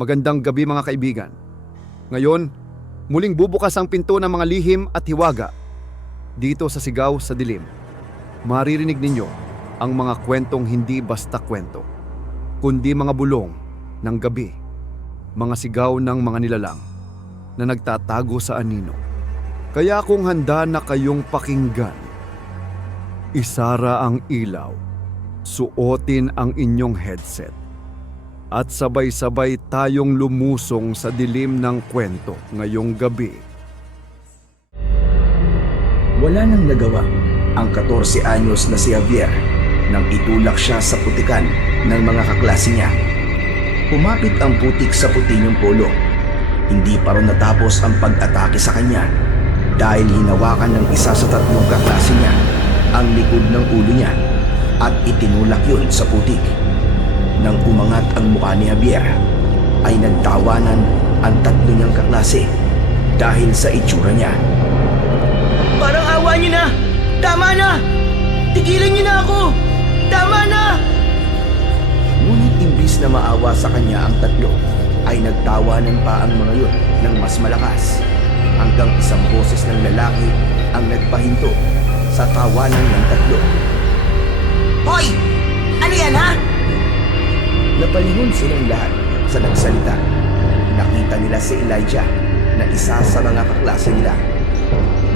Magandang gabi mga kaibigan. Ngayon, muling bubukas ang pinto ng mga lihim at hiwaga. Dito sa Sigaw sa Dilim, maririnig ninyo ang mga kwentong hindi basta kwento, kundi mga bulong ng gabi, mga sigaw ng mga nilalang na nagtatago sa anino. Kaya kung handa na kayong pakinggan, isara ang ilaw, suotin ang inyong headset, at sabay-sabay tayong lumusong sa dilim ng kwento ngayong gabi. Wala nang nagawa ang 14 anyos na si Javier nang itulak siya sa putikan ng mga kaklase niya. Pumapit ang putik sa puti niyang polo. Hindi pa rin natapos ang pag-atake sa kanya dahil hinawakan ng isa sa tatlong kaklase niya ang likod ng ulo niya at itinulak yun sa putik. Nang umangat ang mukha ni Javier, ay nagtawanan ang tatlo niyang kaklase dahil sa itsura niya. Parang awa niyo na! Tama na! Tigilan niyo na ako! Tama na! Ngunit imbis na maawa sa kanya ang tatlo, ay nagtawanan pa ang mga yun ng mas malakas hanggang isang boses ng lalaki ang nagpahinto sa tawanan ng tatlo. Hoy! Ano yan ha? Napalingon silang lahat sa nagsalita. Nakita nila si Elijah na isa sa mga kaklase nila.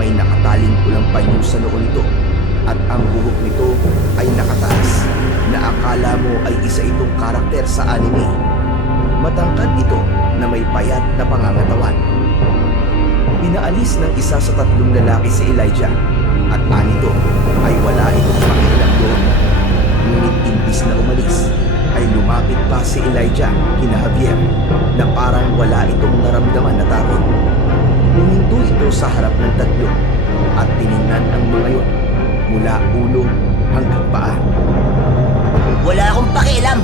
May nakataling pulang panyo sa noo nito at ang buhok nito ay nakataas na akala mo ay isa itong karakter sa anime. Matangkad ito na may payat na pangangatawan. Pinaalis ng isa sa tatlong lalaki si Elijah at anito ay wala itong pakialam doon. Ngunit imbis na umalis, ay lumapit pa si Elijah kina Javier na parang wala itong naramdaman na takot. Huminto ito sa harap ng tatlo at tiningnan ang mga yun mula ulo hanggang paa. Wala akong pakialam.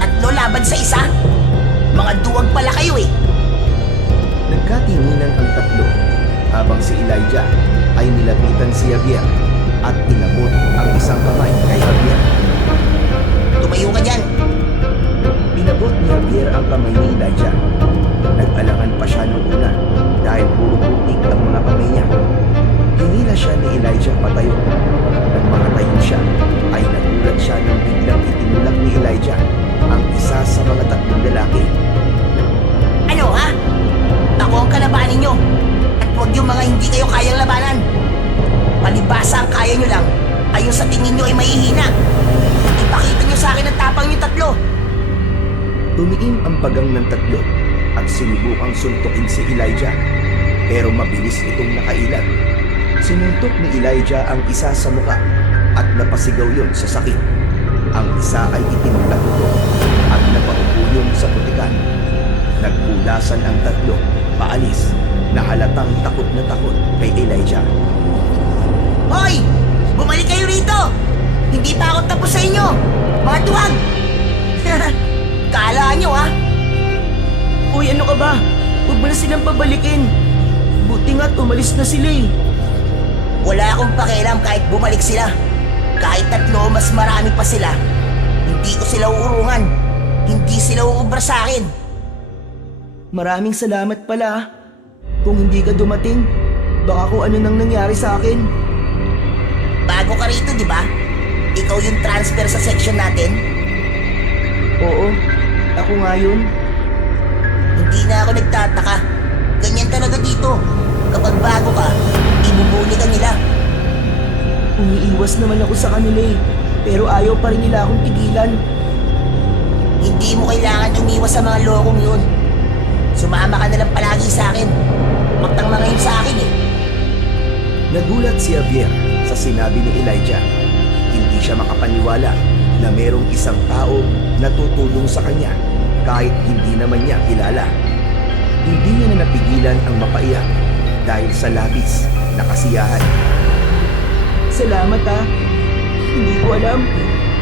Tatlo laban sa isa. Mga duwag pala kayo eh. Nagkatinginan ang tatlo habang si Elijah ay nilapitan si Javier at inabot ang isang kamay kay Javier. Tumayo ka dyan. Pinabot ni Javier ang kamay ni Elijah. Nag-alangan pa siya noong una dahil puro putik ang mga kamay niya. Hinila siya ni Elijah patayo. Nang makatayo siya, ay nagulat siya nang biglang itinulak ni Elijah ang isa sa mga tatlong lalaki. Ano ha? Ako ang kalabanin niyo. At huwag yung mga hindi kayo kayang labanan. Palibasa ang kaya niyo lang ay yung sa tingin niyo ay mahihina. Ipakita niyo sa akin ang tapang niyo tatlo. Tumiim ang bagang ng tatlo at sinubukang suntukin si Elijah. Pero mabilis itong nakailag. Sinuntok ni Elijah ang isa sa muka at napasigaw yun sa sakit. Ang isa ay itinulak ito at napaupo yun sa putikan. Nagpulasan ang tatlo paalis na halatang takot na takot kay Elijah. Hoy! Bumalik kayo rito! Hindi pa ako tapos sa inyo! Mga tuwag! Kala nyo ha? Uy, ano ka ba? Huwag mo na silang pabalikin. Buti nga umalis na sila eh. Wala akong pakialam kahit bumalik sila. Kahit tatlo mas marami pa sila. Hindi ko sila uurungan. Hindi sila uubra sa akin. Maraming salamat pala. Kung hindi ka dumating, baka kung ano nang nangyari sa akin. Bago ka rito, di ba? Ikaw yung transfer sa section natin? Oo, ako nga yun. Hindi na ako nagtataka. Ganyan talaga dito. Kapag bago ka, ibubuli ka nila. Umiiwas naman ako sa kanila eh. Pero ayaw pa rin nila akong tigilan. Hindi mo kailangan umiwas sa mga lokong yun. Sumama ka na lang palagi sa akin. Magtang mga yun sa akin eh. Nagulat si Javier sa sinabi ni Elijah. Hindi siya makapaniwala na merong isang tao na tutulong sa kanya kahit hindi naman niya kilala. Hindi niya na napigilan ang mapaiyak dahil sa labis na kasiyahan. Salamat ha. Hindi ko alam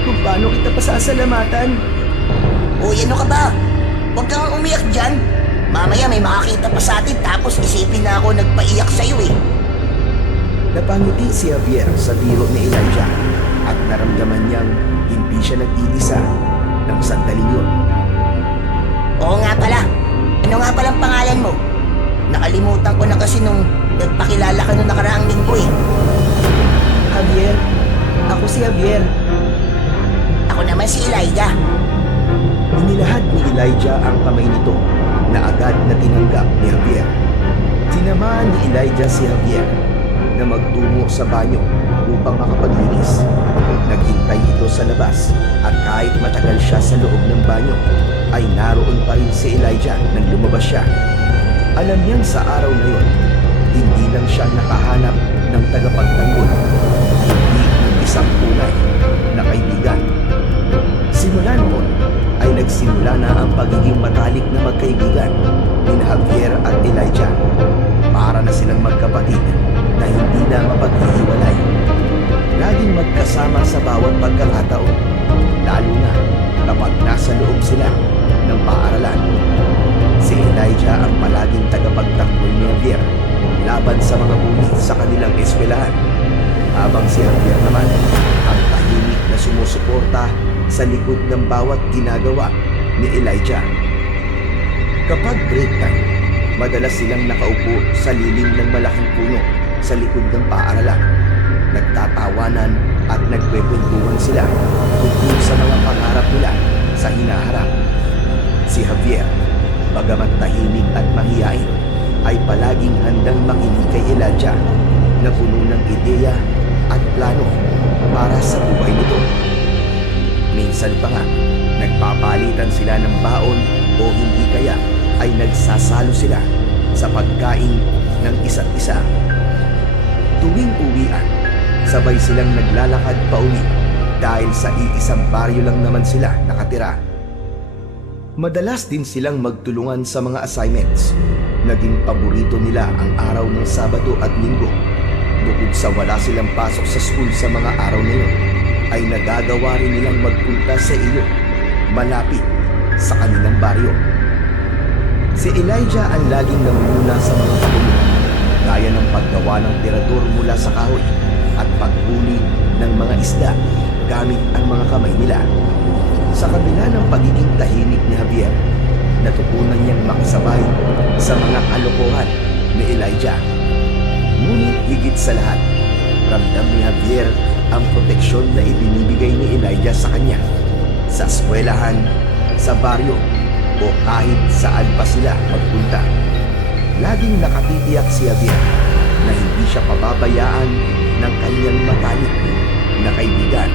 kung paano kita pasasalamatan. Uy, ano ka ba? Huwag kang umiyak dyan. Mamaya may makakita pa sa atin tapos isipin na ako nagpaiyak sa'yo eh. Napangiti si Javier sa biro ni Elijah at naramdaman niyang hindi siya nag-iisa ng sandaling yun. Oo nga pala. Nakalimutan ko na kasi nung nagpakilala ka nung nakaraang linggo eh. Javier, ako si Javier. Ako naman si Elijah. Inilahad ni Elijah ang kamay nito na agad na tinanggap ni Javier. Sinamahan ni Elijah si Javier na magtungo sa banyo upang makapaglinis. Naghintay ito sa labas at kahit matagal siya sa loob ng banyo, ay naroon pa rin si Elijah nang lumabas siya. Alam niyang sa araw na yon, hindi lang siya nakahanap ng tagapagtanggol, hindi ng isang tunay na kaibigan. Simula noon ay nagsimula na ang pagiging matalik na magkaibigan ni Javier at Elijah. Para na silang magkapatid na hindi na mapaghihiwalay. Laging magkasama sa bawat pagkakataon, lalo na kapag nasa loob sila ng paaralan. Si Elijah ang palaging tagapagtanggol ni Javier laban sa mga bully sa kanilang eskwelahan, habang si Javier naman ang tahimik na sumusuporta sa likod ng bawat ginagawa ni Elijah. Kapag break time, madalas silang nakaupo sa lilim ng malaking puno sa likod ng paaralan. Nagtatawanan at nagkwekwentuhan sila tungkol sa mga pangarap nila sa hinaharap. Si Javier, bagamat tahimik at mahiyain, ay palaging handang makinig kay Elijah na puno ng ideya at plano para sa buhay nito. Minsan pa nga, nagpapalitan sila ng baon o hindi kaya ay nagsasalo sila sa pagkain ng isa't isa. Tuwing uwian, sabay silang naglalakad pauwi dahil sa iisang baryo lang naman sila nakatira. Madalas din silang magtulungan sa mga assignments. Naging paborito nila ang araw ng Sabado at Linggo. Bukod sa wala silang pasok sa school sa mga araw na yun, ay nagagawa rin nilang magpunta sa iyo, malapit sa kanilang baryo. Si Elijah ang laging nanguna sa mga pakulo, gaya ng paggawa ng tirador mula sa kahoy at paghuli ng mga isda gamit ang mga kamay nila. Sa kabila ng pagiging tahimik ni Javier, natutunan niyang makisabay sa mga kalokohan ni Elijah. Ngunit higit sa lahat, ramdam ni Javier ang proteksyon na ibinibigay ni Elijah sa kanya. Sa eskwelahan, sa baryo, o kahit saan pa sila magpunta. Laging nakatitiyak si Javier na hindi siya pababayaan ng kanyang matalik na kaibigan.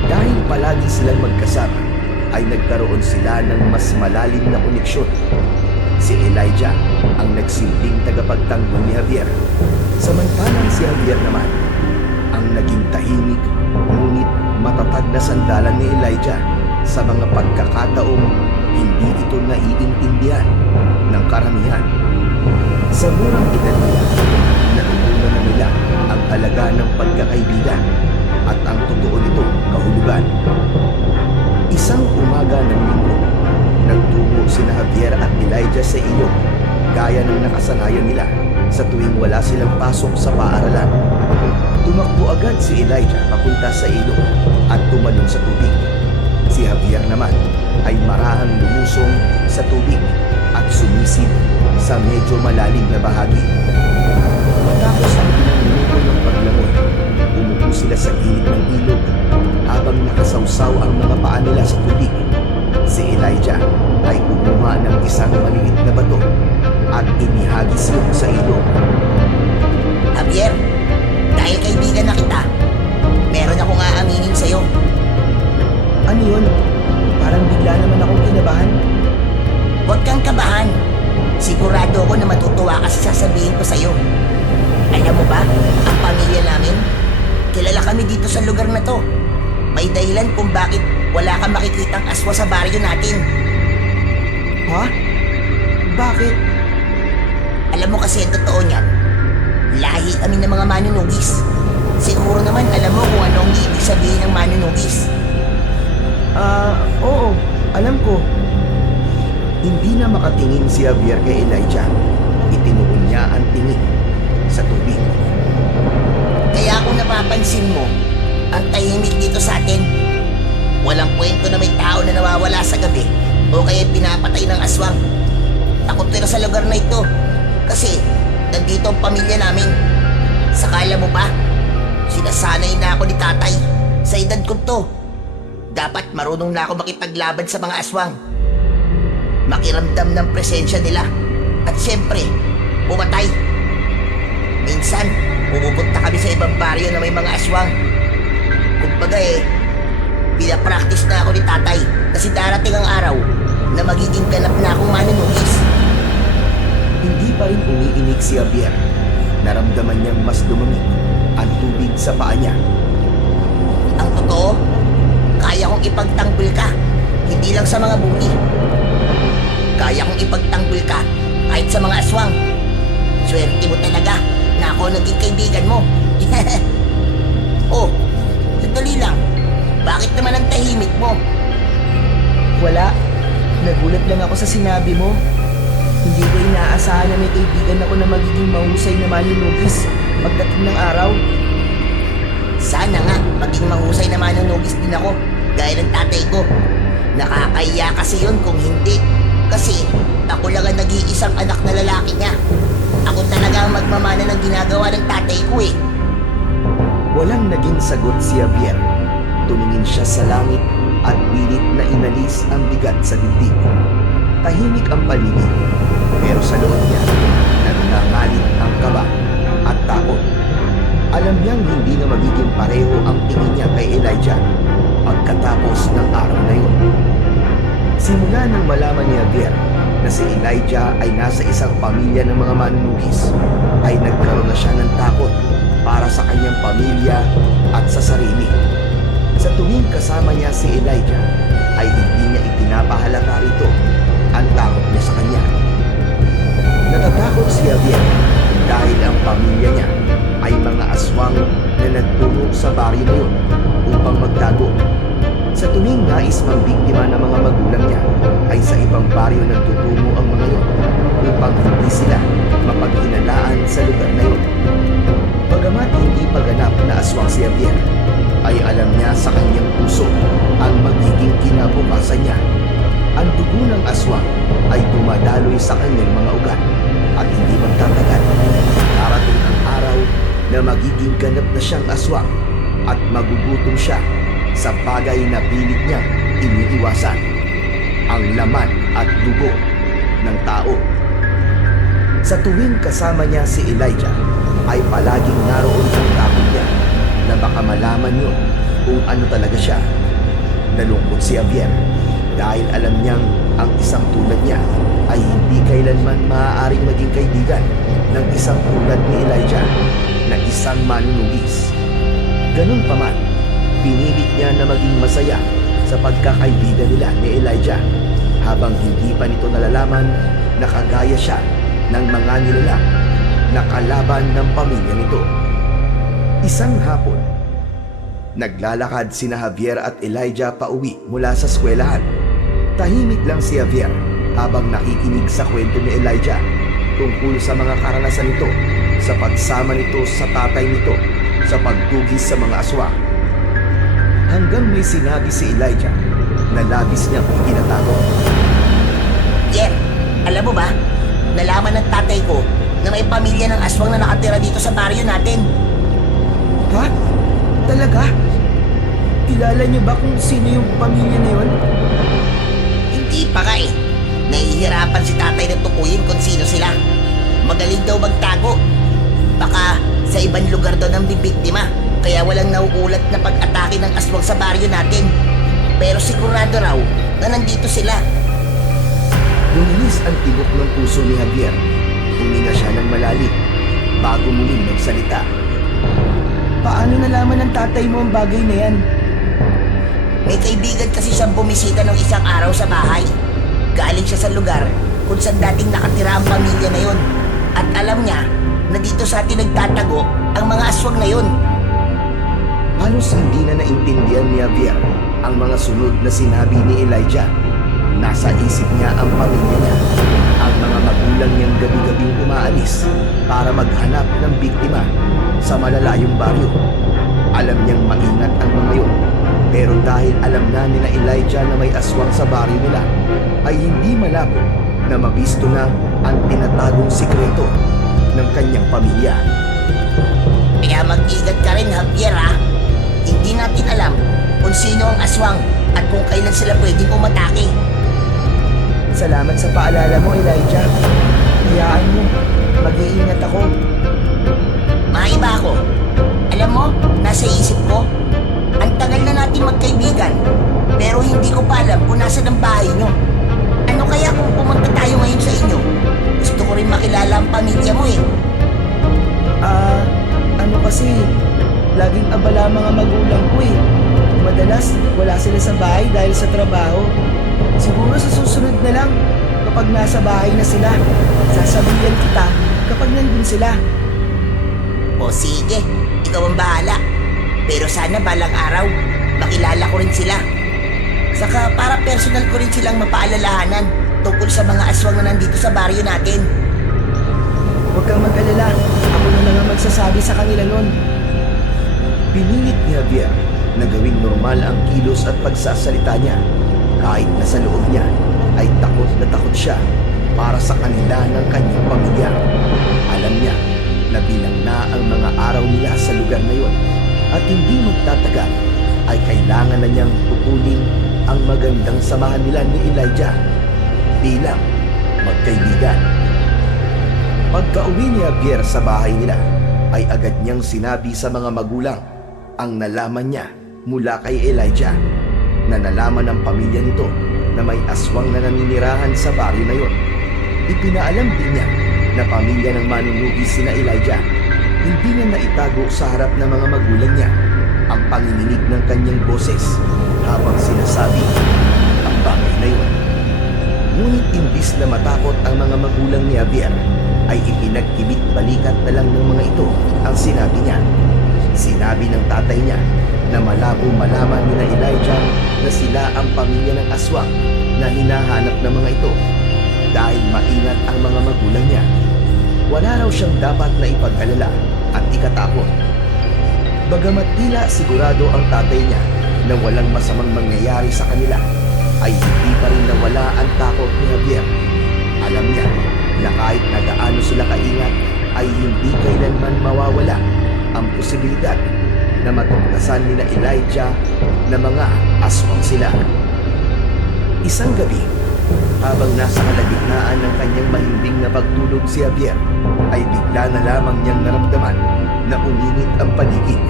Dahil palagi silang magkasama, ay nagkaroon sila ng mas malalim na koneksyon. Si Elijah ang nagsilbing tagapagtanggol ni Javier. Samantalang si Javier naman ang naging tahimik ngunit matatag na sandalan ni Elijah sa mga pagkakataong hindi ito naiintindihan ng karamihan. Sa murang edad nila, natutunan na nila ang halaga ng pagkakaibigan at ang totoo nitong kahulugan. Isang umaga ng linggo, nagtungo sina Javier at Elijah sa ilog gaya ng nakasanayan nila sa tuwing wala silang pasok sa paaralan. Tumakbo agad si Elijah papunta sa ilog at tumalon sa tubig. Si Javier naman ay marahang lumusong sa tubig at sumisid sa medyo malalim na bahagi. Matapos ang ilang minuto ng paglangoy, umupo sila sa gilid ng ilog habang nakasawsaw ang mga paa nila sa tubig. Si Elijah ay kumuha ng isang maliit na bato at inihagis yun sa ilog. Javier, dahil kaibigan na kita, meron akong aaminin sa'yo. Ano yun? Parang bigla naman akong kinabahan. Huwag kang kabahan. Sigurado ako na matutuwa ka sa sasabihin ko sa'yo. Alam mo ba, ang pamilya namin, kilala kami dito sa lugar na to. May dahilan kung bakit wala kang makikitang aswa sa baryo natin. Ha? Bakit? Alam mo kasi ang totoo niyan, lahi kami ng mga manunugis. Siguro naman alam mo kung anong ibig sabihin ng manunugis. Oo, alam ko. Hindi na makatingin si Javier kay Elijah. Itinuon niya ang tingin sa tubig. Kaya kung napapansin mo, ang tahimik dito sa atin, walang kwento na may tao na nawawala sa gabi o kaya pinapatay ng aswang. Takot pero sa lugar na ito nandito ang pamilya namin. Sakala mo ba? Sinasanay na ako ni tatay. Sa edad ko to. Dapat marunong na ako makipaglaban sa mga aswang. Makiramdam ng presensya nila. At syempre, pumatay. Minsan, pumupunta kami sa ibang baryo na may mga aswang. Kumbaga pinapractice na ako ni tatay kasi darating ang araw na magiging ganap na akong manunugis. Hindi pa rin umiinig si Javier. Naramdaman niyang mas lumamig ang tubig sa paa niya. Ang totoo, kaya kong ipagtanggol ka, hindi lang sa mga bumi. Kaya kong ipagtanggol ka kahit sa mga aswang. Swerte mo talaga na ako naging kaibigan mo. Oh, sandali lang. Bakit naman ang tahimik mo? Wala. Nagulat lang ako sa sinabi mo. Hindi ko inaasahan na may kaibigan ako na magiging mahusay na manunugis pagdating ng araw. Sana nga maging mahusay na manunugis din ako gaya ng tatay ko. Nakakahiya kasi yun kung hindi. Kasi ako lang ang nag-iisang anak na lalaki niya. Ako talaga ang magmamana ng ginagawa ng tatay ko eh. Walang naging sagot si Javier. Tumingin siya sa langit at pilit na inalis ang bigat sa dibdib. Tahimik ang paligid, pero sa loob niya, nagngangalit ang kaba at takot. Alam niyang hindi na magiging pareho ang tingin niya kay Elijah pagkatapos ng araw na yun. Simula nang malaman ni Javier na si Elijah ay nasa isang pamilya ng mga manunugis, ay nagkaroon na siya ng takot para sa kanyang pamilya at sa sarili. Sa tuwing kasama niya si Elijah, ay hindi niya ipinapahalata rito ang takot niya sa kanya. Natatakot si Javier dahil ang pamilya niya ay mga aswang na nagtungo sa baryo na yun upang magtago. Sa tuwing nais mambiktima ng mga magulang niya, ay sa ibang baryo nagtutungo ang mga yun upang hindi sila mapaghinalaan sa lugar na yun. Bagamat hindi pa ganap na aswang si Javier, ay alam niya sa kanyang puso ang magiging kinabukasan niya. Ang dugo ng aswang ay dumadaloy sa kanyang mga ugat at hindi magtatagal. Darating ang araw na magiging ganap na siyang aswang at magugutom siya sa bagay na pilit niyang iniiwasan, ang laman at dugo ng tao. Sa tuwing kasama niya si Elijah, ay palaging naroon ang takot niya na baka malaman niyo kung ano talaga siya. Nalungkot si Javier dahil alam niyang ang isang tulad niya ay hindi kailanman maaaring maging kaibigan ng isang tulad ni Elijah na isang manunugis. Ganun pa man, pinilit niya na maging masaya sa pagkakaibigan nila ni Elijah habang hindi pa nito nalalaman na kagaya siya ng mga nilalang na kalaban ng pamilya nito. Isang hapon, naglalakad sina Javier at Elijah pauwi mula sa eskwelahan. Tahimik lang si Javier habang nakikinig sa kwento ni Elijah tungkol sa mga karanasan nito sa pagsama nito sa tatay nito sa pagtugis sa mga aswang. Hanggang may sinabi si Elijah na labis niyang itinatago. Jer, alam mo ba? Nalaman ng tatay ko na may pamilya ng aswang na nakatira dito sa baryo natin. Ha? Talaga? Kilala niyo ba kung sino yung pamilya na yun? Hindi pa ka eh. Nahihirapan si tatay na tukuyin kung sino sila. Magaling daw magtago. Baka sa ibang lugar daw ng bibiktima. Kaya walang nauulat na pag-atake ng aswang sa baryo natin. Pero sigurado raw na nandito sila. Luminis ang tibok ng puso ni Javier. Huminga siya ng malalim bago muling magsalita. Paano nalaman ng tatay mo ang bagay na yan? May kaibigan kasi siyang bumisita ng isang araw sa bahay. Galing siya sa lugar kung saan dating nakatira ang pamilya na yon. At alam niya na dito sa atin nagtatago ang mga aswang na yon. Halos hindi na naintindihan ni Javier ang mga sunod na sinabi ni Elijah. Nasa isip niya ang pamilya niya, ang mga magulang niyang gabi-gabing umaalis para maghanap ng biktima sa malalayong baryo. Alam niyang maingat ang mga yun, pero dahil alam na nila Elijah na may aswang sa baryo nila, ay hindi malabo na mabisto na ang tinatagong sikreto ng kanyang pamilya. Kaya mag-ingat ka rin, Javier, ha? Hindi natin alam kung sino ang aswang at kung kailan sila pwedeng umatake. Salamat sa paalala mo, Elijah. Hayaan mo, mag-iingat ako. Maiba ako. Alam mo, nasa isip ko, ang tagal na natin magkaibigan, pero hindi ko pa alam kung nasa ang bahay nyo. Ano kaya kung pumunta tayo ngayon sa inyo? Gusto ko rin makilala ang pamilya mo eh. Ano kasi, laging abala ang mga magulang ko eh. Madalas, wala sila sa bahay dahil sa trabaho. Siguro sa susunod na lang, kapag nasa bahay na sila, sasabihan kita kapag nandun sila. O sige, ikaw ang bahala. Pero sana balang araw, makilala ko rin sila. Saka para personal ko rin silang mapaalalahanan tungkol sa mga aswang na nandito sa baryo natin. Huwag kang mag-alala, ako na lang ang magsasabi sa kanila nun. Pinilit ni Javier na gawing normal ang kilos at pagsasalita niya kahit na sa loob niya ay takot na takot siya para sa kanila ng kanyang pamilya. Alam niya na bilang na ang mga araw nila sa lugar na yon at hindi magtatagal ay kailangan na niyang tutunin ang magandang samahan nila ni Elijah bilang magkaibigan. Pagka-uwi ni Javier sa bahay nila ay agad niyang sinabi sa mga magulang ang nalaman niya mula kay Elijah, na nalaman ng pamilya nito na may aswang na naninirahan sa baryo na yon. Ipinaalam din niya na pamilya ng manunugis sina Elijah. Hindi niya naitago sa harap ng mga magulang niya ang panginginig ng kanyang boses habang sinasabi ang bagay na yon. Ngunit imbis na matakot ang mga magulang ni Javier, ay ipinagkibit balikat na lang ng mga ito ang sinabi niya. Sinabi ng tatay niya na malabo malaman ni Elijah na sila ang pamilya ng aswang na hinahanap ng mga ito dahil maingat ang mga magulang niya. Wala raw siyang dapat na ipag-alala at ikatakot. Bagamat tila sigurado ang tatay niya na walang masamang mangyayari sa kanila, ay hindi pa rin nawala ang takot ni Javier. Alam niya na kahit na gaano sila kaingat ay hindi kailanman mawawala ang posibilidad na matungkasan nila Elijah na mga aswang sila. Isang gabi, habang nasa kalagitnaan ng kanyang mahimbing na pagtulog si Javier, ay bigla na lamang niyang naramdaman na uminit ang paligid.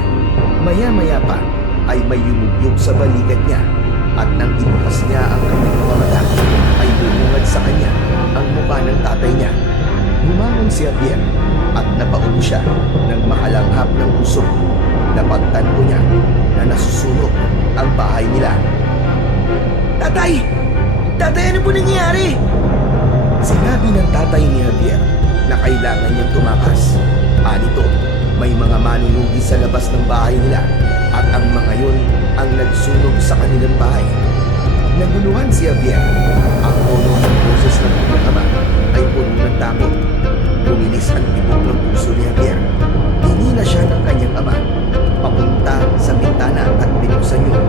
Maya-maya pa ay may yumugyog sa balikat niya at nang inupas niya ang kanyang mga mata ay bumungad sa kanya ang mukha ng tatay niya. Bumangon si Javier at napaupo siya ng makalanghap ng puso. Napagtanto niya na nasusunog ang bahay nila. Tatay! Tatay, ano po nangyayari? Sinabi ng tatay ni Javier na kailangan niyang tumakas. Anito, may mga manunugis sa labas ng bahay nila at ang mga yun ang nagsunog sa kanilang bahay. Naguluhan si Javier. Ang tono ng boses ng kanyang ama ay puno ng takot. Bumilis ang tibok ng puso ni Javier. Hinila siya ng kanyang ama papunta sa bintana at binuksan yun.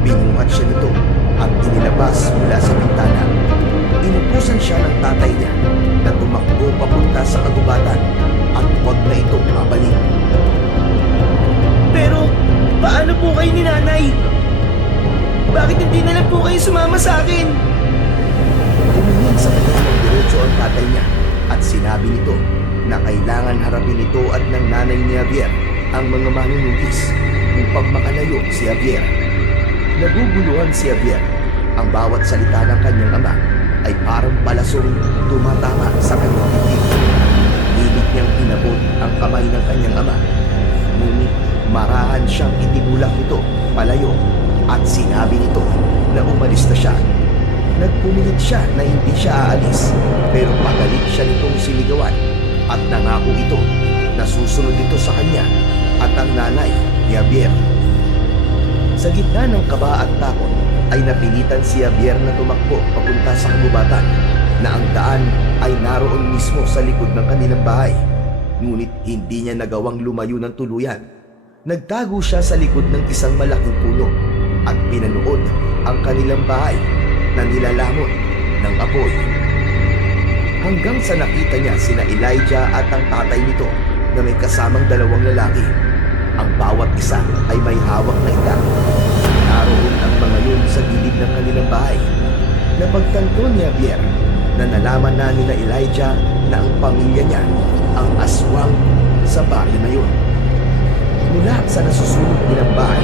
Binuhat siya nito at inilabas mula sa bintana. Inutusan siya ng tatay niya na tumakbo papunta sa kagubatan at huwag na ito mabalik. Pero, paano po kayo ni nanay? Bakit hindi na lang po kayo sumama sa akin? Tumingin sa kanya ng diretso ang tatay niya at sinabi nito na kailangan harapin ito at ng nanay ni Javier ang mga manunugis upang makalayo si Javier. Naguguluhan si Javier. Ang bawat salita ng kanyang ama ay parang palasong tumatama sa kanyang titig. Pilit niyang inabot ang kamay ng kanyang ama. Ngunit marahan siyang itinulak nito palayo at sinabi nito na umalis na siya. Nagpumilit siya na hindi siya aalis, pero pagalit siya nitong sinigawan at nangako ito na susunod ito sa kanya at ang nanay ni Javier. Sa gitna ng kaba at takot ay napilitan si Javier na tumakbo papunta sa kagubatan na ang daan ay naroon mismo sa likod ng kanilang bahay. Ngunit hindi niya nagawang lumayo ng tuluyan. Nagtago siya sa likod ng isang malaking puno at pinanood ang kanilang bahay na nilalamon ng apoy. Hanggang sa nakita niya sina Elijah at ang tatay nito na may kasamang dalawang lalaki. Ang bawat isa ay may hawak na itak. Naroon ang mga yun sa gilid ng kanilang bahay. Napagtanto ni Javier na nalaman na ni Elijah na ang pamilya niya ang aswang sa baryo na yun. Mula sa nasusunod nilang bahay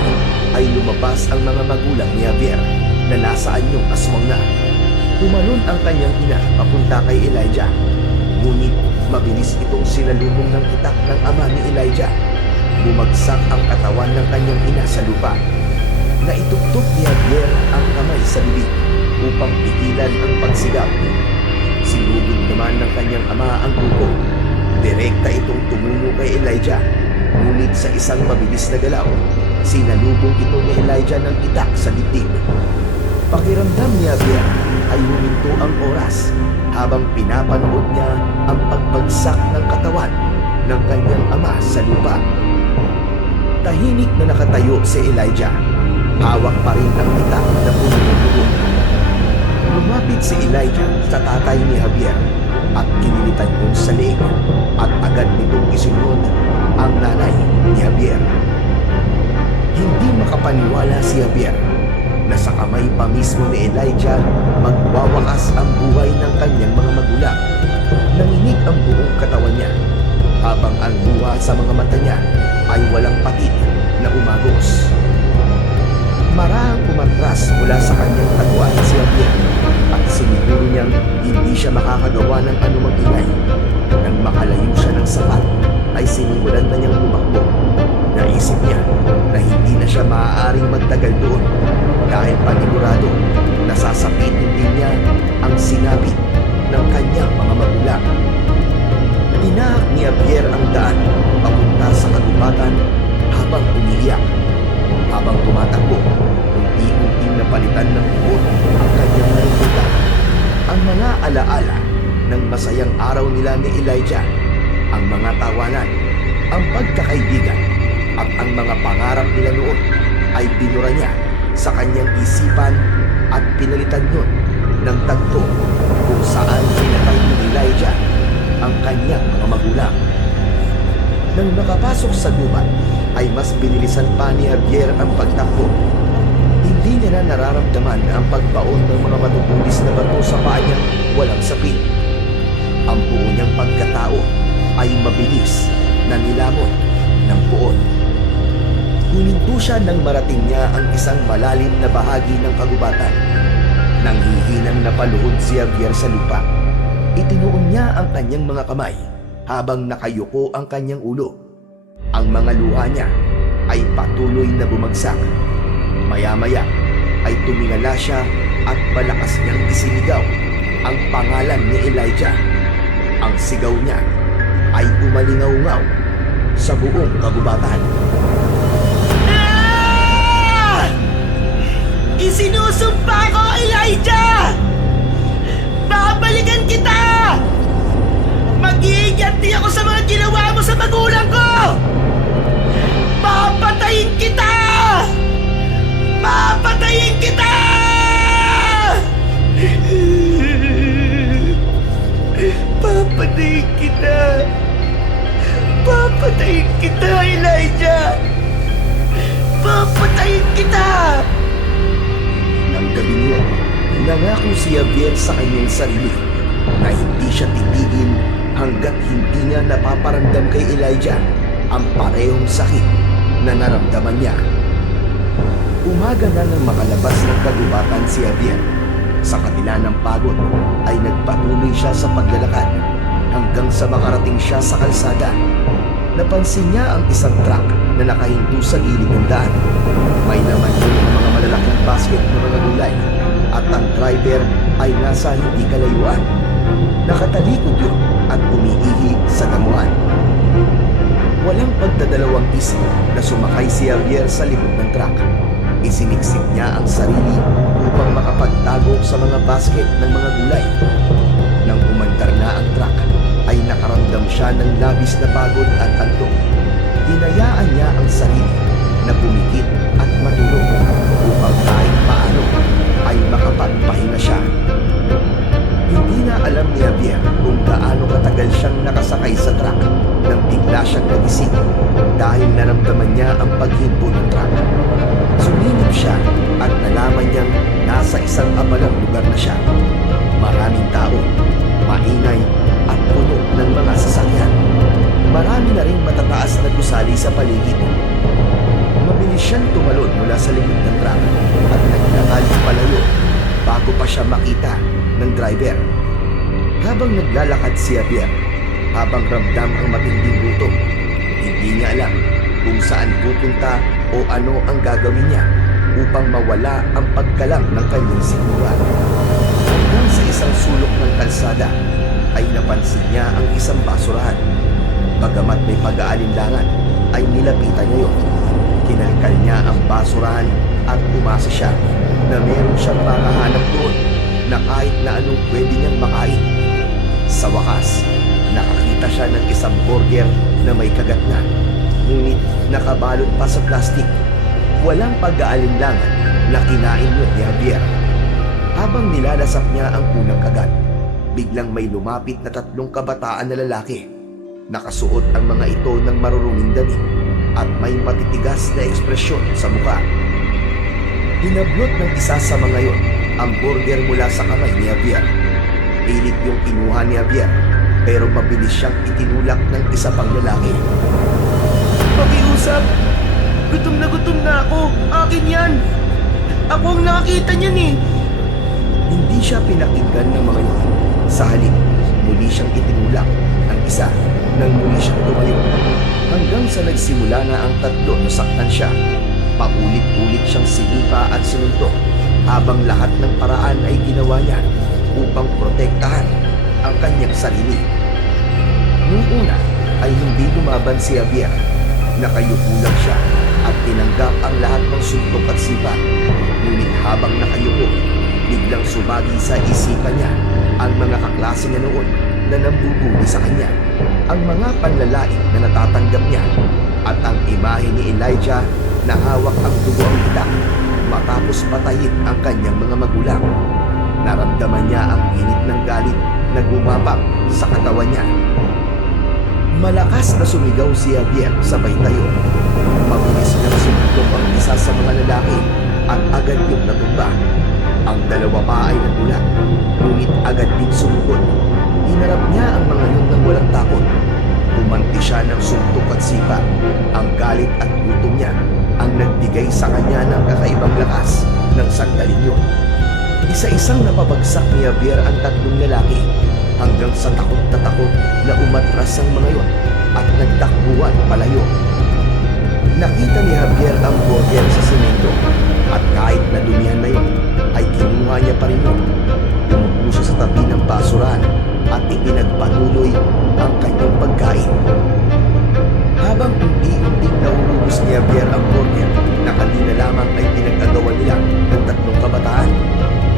ay lumabas ang mga magulang ni Javier na nasaan yung aswang na. Tumalon ang kanyang ina papunta kay Elijah. Ngunit mabilis itong sinalubong ng itak ng ama ni Elijah. Bumagsak ang katawan ng kanyang ina sa lupa. Naitugtog ni Javier ang kamay sa bibig upang pigilan ang pagsigaw. Sinugod naman ng kanyang ama ang grupo. Direkta itong tumungo kay Elijah. Ngunit sa isang mabilis na galaw, sinalubong ito ni Elijah ng itak sa dibdib. Pakiramdam ni Javier ay huminto ang oras habang pinapanood niya ang pagbagsak ng katawan ng kanyang ama sa lupa. Tahimik na nakatayo si Elijah. Hawak pa rin ang itak na puno ng dugo. Lumapit si Elijah sa tatay ni Javier at kinilitan yung sa leeg at agad nitong isunod ang nanay ni Javier. Hindi makapaniwala si Javier na sa kamay pa mismo ni Elijah magwawakas ang buhay ng kanyang mga magulang. Nanginig ang buong katawan niya habang ang luha sa mga mata niya ay walang patid na umagos. Marahang umatras mula sa kanyang taguan si Javier at siniguro niyang hindi siya makakagawa ng anumang ingay. Nang makalayo siya ng sapat ay sinimulan na niyang tumakbo. Naisip niya na hindi na siya maaaring magtagal doon dahil panigurado na sasapitin din niya ang sinabi ng kanyang mga magulang. Tinahak ni Javier ang daan papunta sa kagubatan habang umiiyak. Habang tumatakbo, unti-unting napalitan ng buot ang kanyang narikutan. Ang mga alaala ng masayang araw nila ni Elijah, ang mga tawanan, ang pagkakaibigan, at ang mga pangarap nila noon ay binura niya sa kanyang isipan at pinalitan yun ng tagpo kung saan pinatay ni Elijah ang kanyang mga magulang. Nang nakapasok sa gubat, ay mas binilisan pa ni Javier ang pagtakbo. Hindi niya na nararamdaman ang pagbaon ng mga matutulis na bato sa paa niyang walang sapin. Ang buo niyang pagkatao ay mabilis na nilamon ng puot. Huminto siya nang marating niya ang isang malalim na bahagi ng kagubatan. Nang hihinang napaluhod si Javier sa lupa, itinuon niya ang kanyang mga kamay habang nakayuko ang kanyang ulo. Ang mga luha niya ay patuloy na bumagsak. Maya-maya ay tumingala siya at malakas niyang isinigaw ang pangalan ni Elijah. Ang sigaw niya ay umalingaw-ngaw sa buong kagubatan. Isinusumpa ko, Elijah! Babalikan kita! Mag-iinganti ako sa mga ginawa mo sa magulang ko! Papatayin kita! Papatayin kita! Papatayin kita! Papatayin kita, Elijah! Papatayin kita! Nang gabi niya, nangako si Javier sa kanyang sarili na hindi siya titigil hanggat hindi niya napaparamdam kay Elijah ang parehong sakit na naramdaman niya. Umaga na nang makalabas ng kagubatan si Javier. Sa kabila ng pagod ay nagpatuloy siya sa paglalakad hanggang sa makarating siya sa kalsada. Napansin niya ang isang truck na nakahinto sa gilid ng daan. May laman yun ng mga malalaking basket ng mga gulay at ang driver ay nasa hindi kalayuan. Nakatalikod yun at umiihi sa damuhan. Walang pagdadalawang isip na sumakay si Javier sa likod ng truck. Isiniksik niya ang sarili upang makapagtago sa mga basket ng mga gulay. Nang umandar na ang truck, ay nakaramdam siya ng labis na pagod at antok. Hinayaan niya ang sarili na pumikit at matulog upang kahit paano ay makapagpahinga siya. Hindi na alam ni Javier kung nakasakay sa truck nang bigla siyang nagising dahil naramdaman niya ang paghinto ng truck. Sumilip siya at nalaman niyang nasa isang abalang lugar na siya. Maraming tao, maingay at puno ng mga sasakyan. Marami na ring matataas na gusali sa paligid. Mabilis siyang tumalon mula sa likod ng truck at naglakad palayo bago pa siya makita ng driver. Habang naglalakad si Javier, habang ramdam ang matinding gutom, hindi niya alam kung saan pupunta o ano ang gagawin niya upang mawala ang pagkalam ng kanyang sikmura. Hanggang sa isang sulok ng kalsada ay napansin niya ang isang basurahan. Bagamat may pag-aalinlangan ay nilapitan niya yun. Kinalkal niya ang basurahan at umasa siya na meron siyang makahanap doon na kahit na anong pwede niyang makain. Sa wakas, nakakita siya ng isang burger na may kagat na, ngunit nakabalot pa sa plastik. Walang pag-aalinlangan na kinain niya ni Javier. Habang nilalasap niya ang unang kagat, biglang may lumapit na 3 kabataan na lalaki. Nakasuot ang mga ito ng maruruming damit at may matitigas na ekspresyon sa mukha. Hinablot ng isa sa mga yon ang burger mula sa kamay ni Javier. Pilit yung kinuha ni Javier, pero mabilis siyang itinulak ng isa pang lalaki. Pakiusap! Gutom na ako! Akin yan! Ako ang nakakita niyan eh! Hindi siya pinakinggan ng mga yun. Sa halip, muli siyang itinulak ang isa nang muli siyang tumayo. Hanggang sa nagsimula na ang 3 na saktan siya. Paulit-ulit siyang sinipa at sinuntok habang lahat ng paraan ay ginawa niya upang protektahan ang kanyang sarili. Noong una ay hindi lumaban si Javier. Nakayupo lang siya at tinanggap ang lahat ng suntok at sipa. Ngunit habang nakayupo, biglang sumagi sa isipan niya ang mga kaklase niya noon na nambubuli sa kanya, ang mga panlalain na natatanggap niya, at ang imahe ni Elijah na hawak ang dugo ang itak matapos patayin ang kanyang mga magulang. Naramdaman niya ang init ng galit na gumapang sa katawan niya. Malakas na sumigaw si Javier sabay tayo. Mabilis niyang sinuntok ang isa sa mga lalaki at agad yung natumba. Ang dalawa pa ay nagulat, ngunit agad din sumugod. Hinarap niya ang mga yun ng walang takot. Umanti siya ng suntok at sipa. Ang galit at gutom niya ang nagbigay sa kanya ng kakaibang lakas ng sandaling yun. Isa-isang napabagsak ni Javier ang 3 lalaki hanggang sa takot na umatras ang mga yon at nagtakbuhan palayo. Nakita ni Javier ang burger sa semento at kahit nadumihan na yon ay kinuha niya pa rin yun. Tumupo siya sa tabi ng basurahan at ipinagpatuloy ang kanyang pagkain. Habang unti-unting naurubos ni Javier ang burger na kanina lamang ay pinag-agawan nila ng 3 kabataan,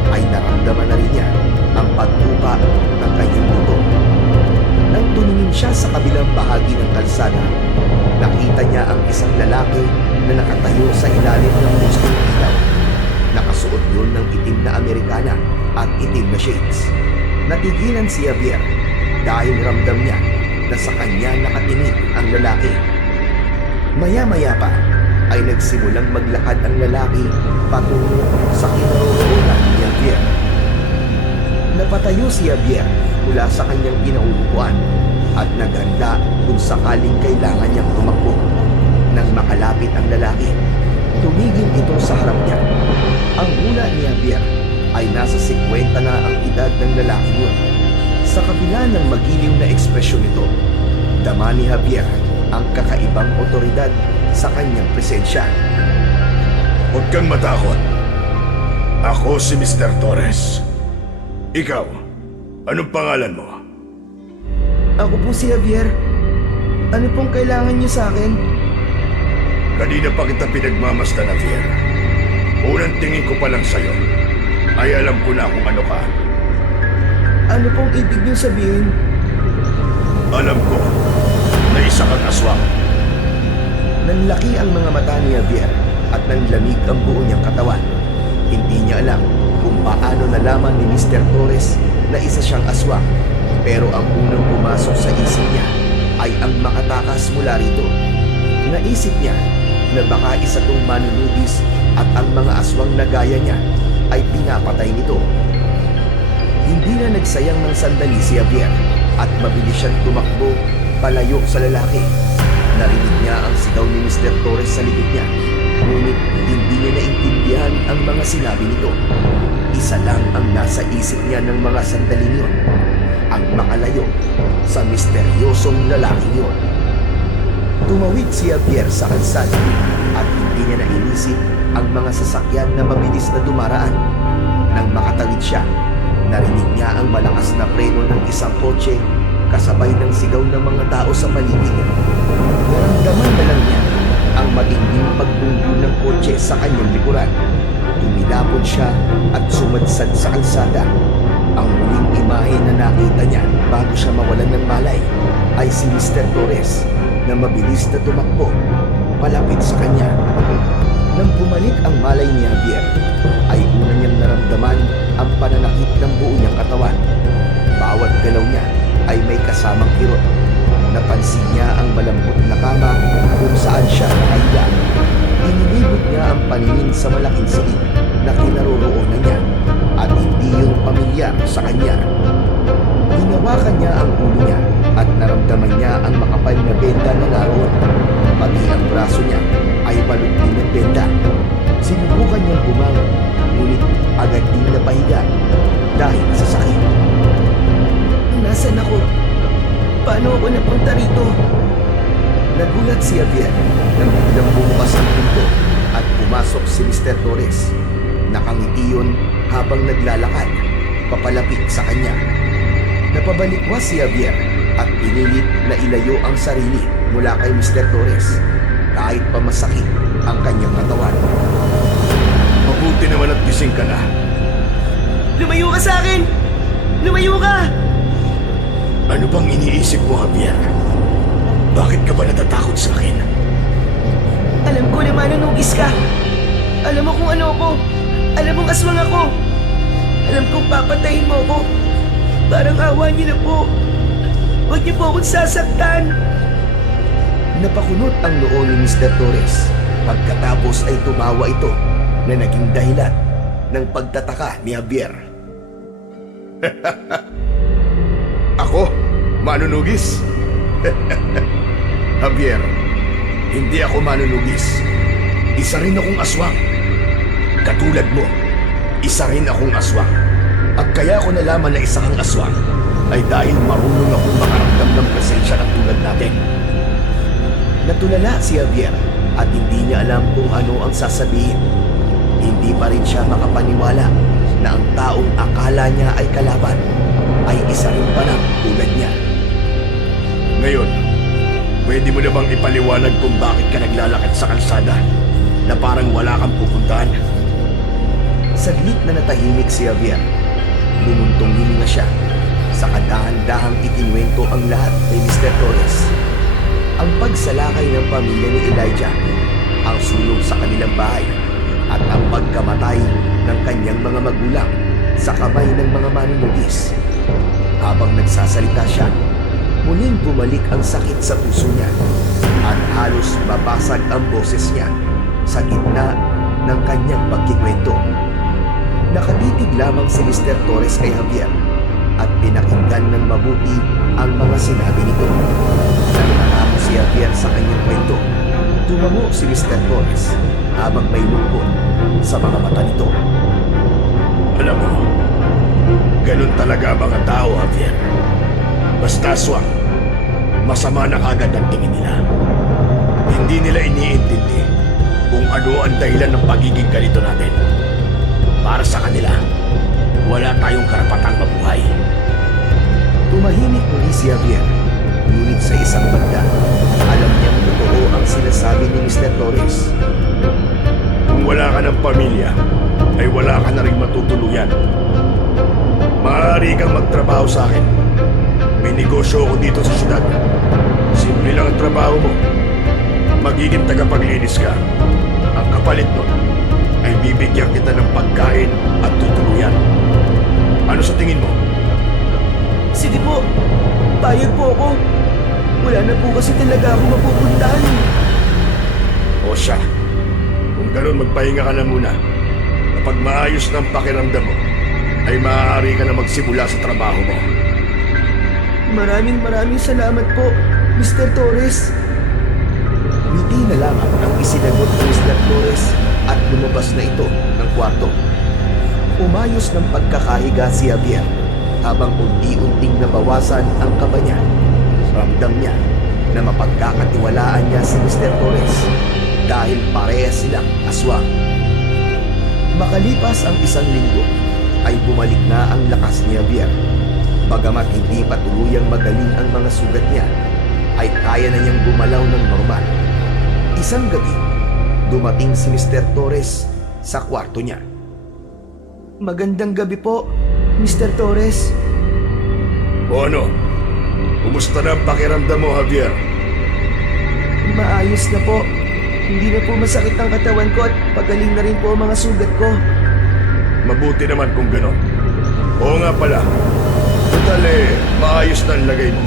ay naramdaman na rin niya ang pagtupa ng kanyang gutom. Nang tumingin siya sa kabilang bahagi ng kalsada, nakita niya ang isang lalaki na nakatayo sa ilalim ng posteng ilaw. Nakasuot yun ng itim na Amerikana at itim na shades. Natigilan si Javier dahil ramdam niya na sa kanya nakatingin ang lalaki. Maya-maya pa ay nagsimulang maglakad ang lalaki patungo sa kinaroroonan ni Javier. Napatayo si Javier mula sa kanyang kinauupuan at naghanda kung sakaling kailangan niyang tumakbo. Nang makalapit ang lalaki, tumigil ito sa harap niya. Ang hula ni Javier ay nasa 50 na ang edad ng lalaki yun. Sa kabila ng magiliw na ekspresyon nito, dama ni Javier ang kakaibang otoridad sa kanyang presensya. Huwag kang matakot. Ako si Mr. Torres. Ikaw, anong pangalan mo? Ako po si Javier. Ano pong kailangan niyo sa akin? Kanina pa kita pinagmamasdan, Javier. Unang tingin ko pa lang sa'yo, ay alam ko na kung ano ka. Ano pong ibig niyo sabihin? Alam ko na isa kang aswang. Nanlaki ang mga mata ni Javier at nanlamig ang buo niyang katawan. Hindi niya alam kung paano nalaman ni Mr. Torres na isa siyang aswang, pero ang unang pumasok sa isip niya ay ang makatakas mula rito. Naisip niya na baka isa tong manunubis at ang mga aswang na gaya niya ay pinapatay nito. Hindi na nagsayang ng sandali si Javier at mabilis siyang tumakbo palayo sa lalaki. Narinig niya ang sigaw ni Mr. Torres sa likod niya, ngunit hindi niya naintindihan ang mga sinabi nito. Isa lang ang nasa isip niya ng mga sandaling yun, ang makalayo sa misteryosong lalaking yun. Tumawid si Javier sa kalsada at hindi niya nainisip ang mga sasakyan na mabilis na dumaraan. Nang makatawid siya, narinig niya ang malakas na preno ng isang kotse kasabay ng sigaw ng mga tao sa paligid. Naramdaman na lang niya ang matinding pagbunggo ng kotse sa kanyang likuran. Tumilapon siya at sumadsad sa kalsada. Ang muling imahe na nakita niya bago siya mawalan ng malay ay si Mr. Torres na mabilis na tumakbo palapit sa kanya. Nang bumalik ang malay ni Javier, ay una niyang naramdaman ang pananakit ng buo niyang katawan. Bawat galaw niya ay may kasamang kirot. Napansin niya ang malambot na kama kung saan siya nakahiga. Inilibot niya ang paningin sa malaking silid na kinaroroonan niya at hindi yung pamilyar sa kanya. Hinawakan niya ang ulo niya at naramdaman niya ang makapal na benda na naroon. Pati ang braso niya ay balot din ng benda. Sinubukan niyang bumangon, ngunit agad din napahiga dahil sa sakit. Nasaan ako? Paano ako napunta rito? Nagulat si Javier nang biglang bumukas ang pinto at pumasok si Mr. Torres. Nakangiti yun habang naglalakad papalapit sa kanya. Napabalikwas si Javier at pinilit na ilayo ang sarili mula kay Mr. Torres kahit pa masakit ang kanyang katawan. Mabuti naman at gising ka na. Lumayo ka sa akin! Lumayo ka! Ano bang iniisip mo, Javier? Bakit ka ba natatakot sa akin? Alam ko na manunugis ka. Alam mo kung ano ako. Alam mong aswang ako. Alam kong papatayin mo ako. Parang awa niyo na po. Huwag niyo po akong sasaktan. Napakunot ang noo ni Mr. Torres. Pagkatapos ay tumawa ito na naging dahilan ng pagtataka ni Javier. Ako? Manunugis? Javier, hindi ako manunugis. Isa rin akong aswang. Katulad mo, isa rin akong aswang. At kaya ko nalaman na isa kang aswang ay dahil marunong akong makaramdam ng presensya na tulad natin. Natulala si Javier at hindi niya alam kung ano ang sasabihin. Hindi pa rin siya makapaniwala na ang taong akala niya ay kalaban ay isa rin palang tulad niya. Ngayon, pwede mo na bang ipaliwanag kung bakit ka naglalakad sa kalsada na parang wala kang pupuntahan? Saglit na natahimik si Javier. Bumuntong hininga siya. Sa kadahan-dahang ikinwento ang lahat kay Mr. Torres. Ang pagsalakay ng pamilya ni Elijah, ang sulong sa kanilang bahay, at ang pagkamatay ng kanyang mga magulang sa kamay ng mga manunugis. Habang nagsasalita siya, muling bumalik ang sakit sa puso niya at halos mabasag ang boses niya sa gitna ng kanyang pagkikwento. Nakatitig lamang si Mr. Torres kay Javier at pinakinggan ng mabuti ang mga sinabi nito. Nang natapos si Javier sa kanyang kwento, tumango si Mr. Torres habang may lungkot sa mga mata nito. Alam mo, ganun talaga ang mga tao, Javier. Basta aswang, masama na kagad ang tingin nila. Hindi nila iniintindi kung ano ang dahilan ng pagiging ganito natin. Para sa kanila, wala tayong karapatang mabuhay. Tumahimik muli si Javier, ngunit sa isang banda, alam niyang totoo ang sinasabi ni Mr. Torres. Kung wala ka ng pamilya, ay wala ka na rin matutuluyan. Maaari kang magtrabaho sa akin. May negosyo ako dito sa syudad. Simple lang ang trabaho mo. Magiging tagapaglinis ka. Ang kapalit nun ay bibigyan kita ng pagkain at tutuluyan. Ano sa tingin mo? Sige po. Papayag po ako. Wala na po kasi talaga ako mapupuntahan. O siya, kung ganun magpahinga ka na muna. Kapag maayos ng pakiramdam mo, ay maaari ka na magsimula sa trabaho mo. Maraming salamat po, Mr. Torres. Ngiti na lamang ang isinagot ni Mr. Torres at lumabas na ito ng kwarto. Umayos ng pagkakahiga si Javier habang unti-unting nabawasan ang kaba niya. Ramdam niya na mapagkakatiwalaan niya si Mr. Torres dahil parehas silang aswang. Makalipas ang 1 linggo ay bumalik na ang lakas ni Javier. Bagamat hindi pa tuluyang magaling ang mga sugat niya, ay kaya na niyang gumalaw ng normal. Isang gabi, dumating si Mr. Torres sa kwarto niya. Magandang gabi po, Mr. Torres. O ano? Kumusta na ang pakiramdam mo, Javier? Maayos na po. Hindi na po masakit ang katawan ko at pagaling na rin po ang mga sugat ko. Mabuti naman kung gano'n. Oo nga pala. Total maayos na ang lagay mo.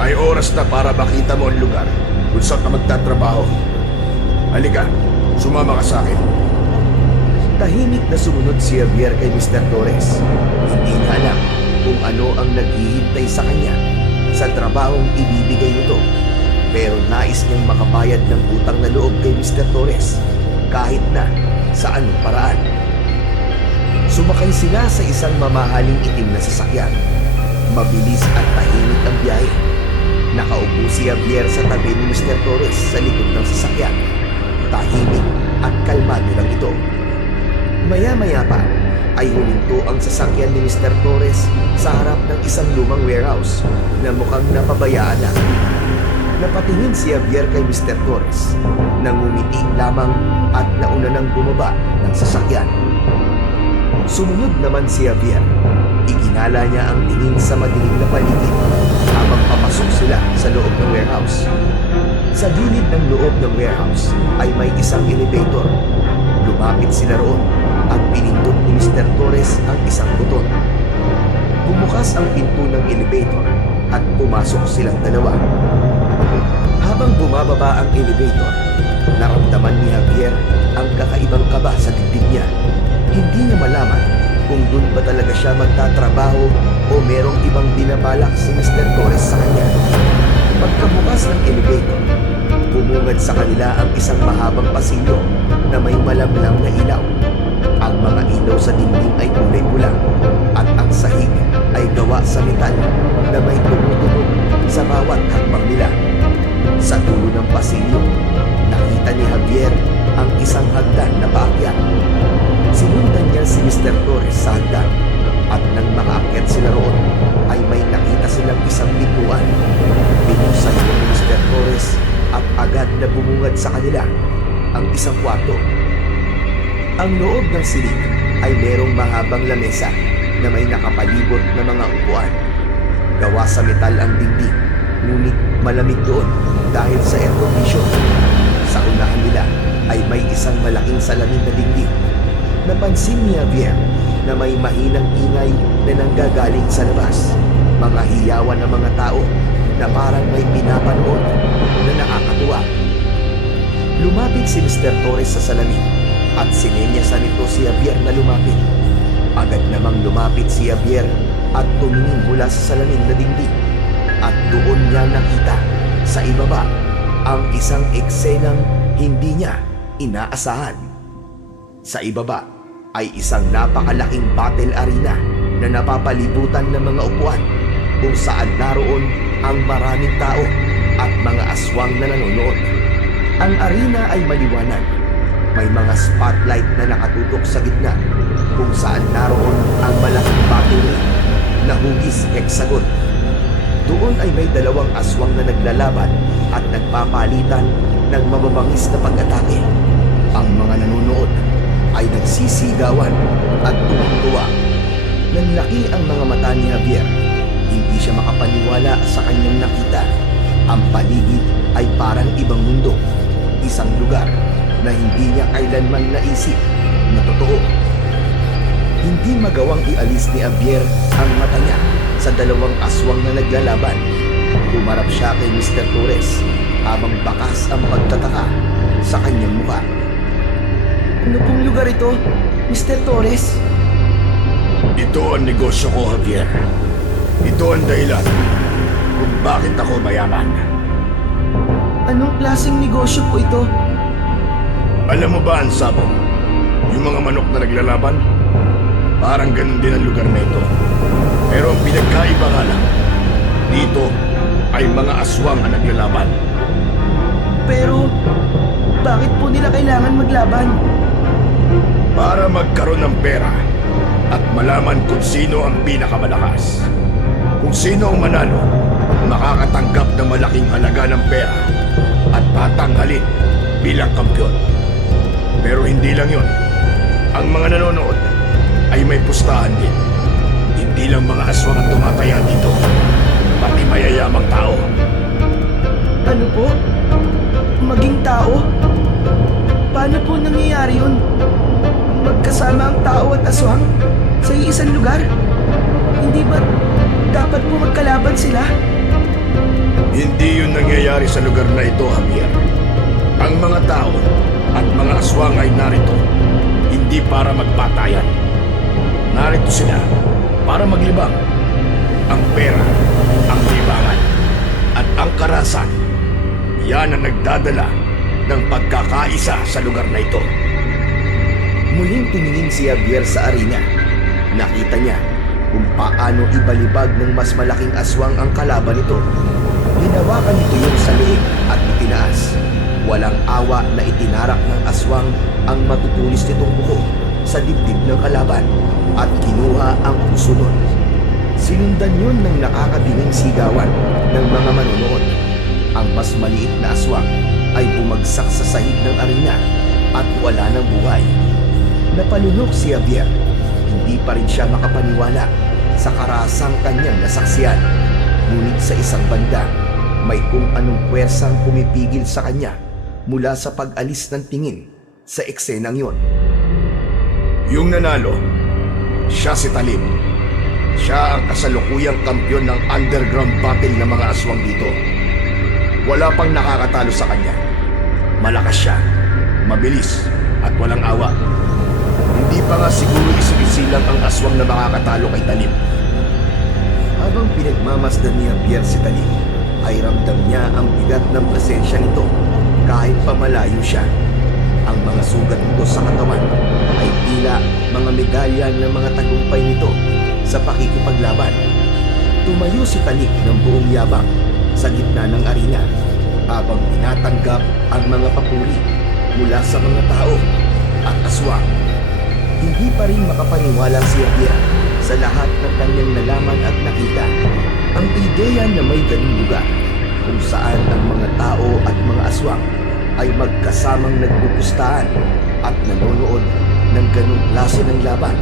Ay oras na para makita mo ang lugar kung saan ka magtatrabaho. Halika, sumama ka sa akin. Tahimik na sumunod si Javier kay Mr. Torres. Hindi niya alam kung ano ang naghihintay sa kanya sa trabahong ibibigay nito. Pero nais niyang makabayad ng utang na loob kay Mr. Torres kahit na sa anong paraan. Sumakay sila sa isang mamahaling itim na sasakyan. Mabilis at tahimik ang biyahe. Nakaupo si Javier sa tabi ni Mr. Torres sa likod ng sasakyan. Tahimik at kalmado lang ito. Maya-maya pa ay huminto ang sasakyan ni Mr. Torres sa harap ng isang lumang warehouse na mukhang napabayaan na. Napatingin si Javier kay Mr. Torres. Nangumiti lamang at nauna nang bumaba ng sasakyan. Sumunod naman si Javier. Iginala niya ang tingin sa madilim na paligid habang papasok sila sa loob ng warehouse. Sa gilid ng loob ng warehouse ay may isang elevator. Lumapit sila roon at pinindot ni Mr. Torres ang isang buton. Bumukas ang pinto ng elevator at pumasok silang dalawa. Habang bumababa ang elevator, naramdaman ni Javier ang kakaibang kaba sa dibdib niya. Hindi niya malaman kung doon ba talaga siya magtatrabaho o merong ibang binabalak si Mr. Torres sa kanya. Pagkabukas ng elevator, bumungad sa kanila ang isang mahabang pasilyo na may malamlam na ilaw. Ang mga ilaw sa dingding ay kulay pula at ang sahig ay gawa sa metal na may tumutunog sa bawat hakbang nila. Sa dulo ng pasilyo, nakita ni Javier ang isang hagdan na paakyat. Sinundan niya si Mr. Torres sa hagdan at nang makaakyat sila roon ay may nakita silang isang pintuan. Binuksan niya ni Mr. Torres at agad na bumungad sa kanila ang isang kwarto. Ang loob ng silid ay merong mahabang lamesa na may nakapalibot na mga upuan. Gawa sa metal ang dingding, ngunit malamig doon dahil sa air condition. Sa unahan nila ay may isang malaking salamin na dingding. Napansin ni Javier na may mahinang ingay na nanggagaling sa labas. Mga hiyawan ng mga tao na parang may pinapanood na nakakatuwa. Lumapit si Mr. Torres sa salamin at sinenyasan nito si Javier na lumapit. Agad namang lumapit si Javier at tumingin mula sa salamin na dingding. At doon niya nakita sa ibaba ang isang eksenang hindi niya inaasahan. Sa ibaba ay isang napakalaking battle arena na napapalibutan ng mga upuan kung saan naroon ang maraming tao at mga aswang na nanonood. Ang arena ay maliwanag. May mga spotlight na nakatutok sa gitna kung saan naroon ang malaking battle ring na hugis hexagon. Doon ay may dalawang aswang na naglalaban at nagpapalitan ng mababangis na pag-atake. Ang mga nanonood ay nagsisigawan at tuwang-tuwa. Nanlaki ang mga mata ni Javier. Hindi siya makapaniwala sa kanyang nakita. Ang paligid ay parang ibang mundo. Isang lugar na hindi niya kailanman naisip na totoo. Hindi magawang ialis ni Javier ang mata niya sa dalawang aswang na naglalaban Humarap siya kay Mr. Torres habang bakas ang pagtataka sa kanyang mukha. Ano pong lugar ito, Mr. Torres? Ito ang negosyo ko, Javier. Ito ang dahilan kung bakit ako mayaman. Anong klaseng negosyo po ito? Alam mo ba, Ansabo, yung mga manok na naglalaban? Parang ganun din ang lugar na ito. Pero ang pinagkaiba nga lang, dito ay mga aswang ang naglalaban. Pero, bakit po nila kailangan maglaban? Para magkaroon ng pera at malaman kung sino ang pinakamalakas. Kung sino ang manalo, makakatanggap ng malaking halaga ng pera at tatanghalin bilang kampiyon. Pero hindi lang yun. Ang mga nanonood ay may pustahan din. Hindi lang mga aswang ang tumataya dito, pati mayayamang tao. Ano po? Maging tao? Paano po nangyayari yun? Magkasama ang tao at aswang sa isang lugar? Hindi ba dapat po magkalaban sila? Hindi yun nangyayari sa lugar na ito, Javier. Ang mga tao at mga aswang ay narito, hindi para magpatayan. Narito sila para maglibang. Ang pera, ang libangan, at ang karasan, yan ang nagdadala ng pagkakaisa sa lugar na ito. Muling tumingin si Javier sa arena. Nakita niya kung paano ibalibag ng mas malaking aswang ang kalaban nito. Hinawakan nito yung sa leeg at itinaas. Walang awa na itinarak ng aswang ang matutulis nitong buko sa dibdib ng kalaban at kinuha ang puso nun. Sinundan yun ng nakakabinging sigawan ng mga manonood. Ang mas maliit na aswang ay bumagsak sa sahig ng arena at wala ng buhay. Napalunok si Javier. Hindi pa rin siya makapaniwala sa karasang kanyang nasaksiyan. Ngunit sa isang banda, may kung anong puwersang pumipigil sa kanya mula sa pag-alis ng tingin sa eksenang yon. Yung nanalo, siya si Talim. Siya ang kasalukuyang kampiyon ng underground battle ng mga aswang dito. Wala pang nakakatalo sa kanya. Malakas siya, mabilis, at walang awa. Hindi pa nga siguro isinisilang ang aswang na makakatalo kay Talim. Habang pinagmamasdan ni Javier si Talim, ay ramdam niya ang bigat ng presensya nito kahit pamalayo siya. Ang mga sugat nito sa katawan ay tila mga medalya ng mga tagumpay nito sa pakikipaglaban. Tumayo si Talim ng buong yabang sa gitna ng arena habang tinatanggap ang mga papuri mula sa mga tao at aswang. Hindi pa rin makapaniwala si Javier sa lahat ng kanyang nalaman at nakita. Ang ideya na may ganung lugar kung saan ang mga tao at mga aswang ay magkasamang nagpupustahan at nanonood ng ganung klase ng laban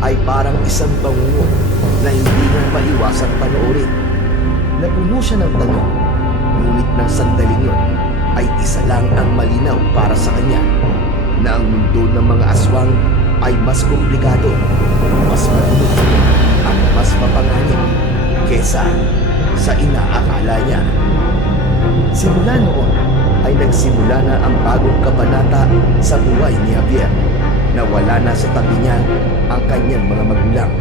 ay parang isang bangungot na hindi na maiwasang panoorin. Napuno siya ng tanong, ngunit ng sandaling yun ay isa lang ang malinaw para sa kanya, na ang mundo ng mga aswang ay mas komplikado, mas marunong at mas mapanganib kesa sa inaakala niya. Simula noon ay nagsimula na ang bagong kabanata sa buhay ni Javier, na wala na sa tabi niya ang kanyang mga magulang.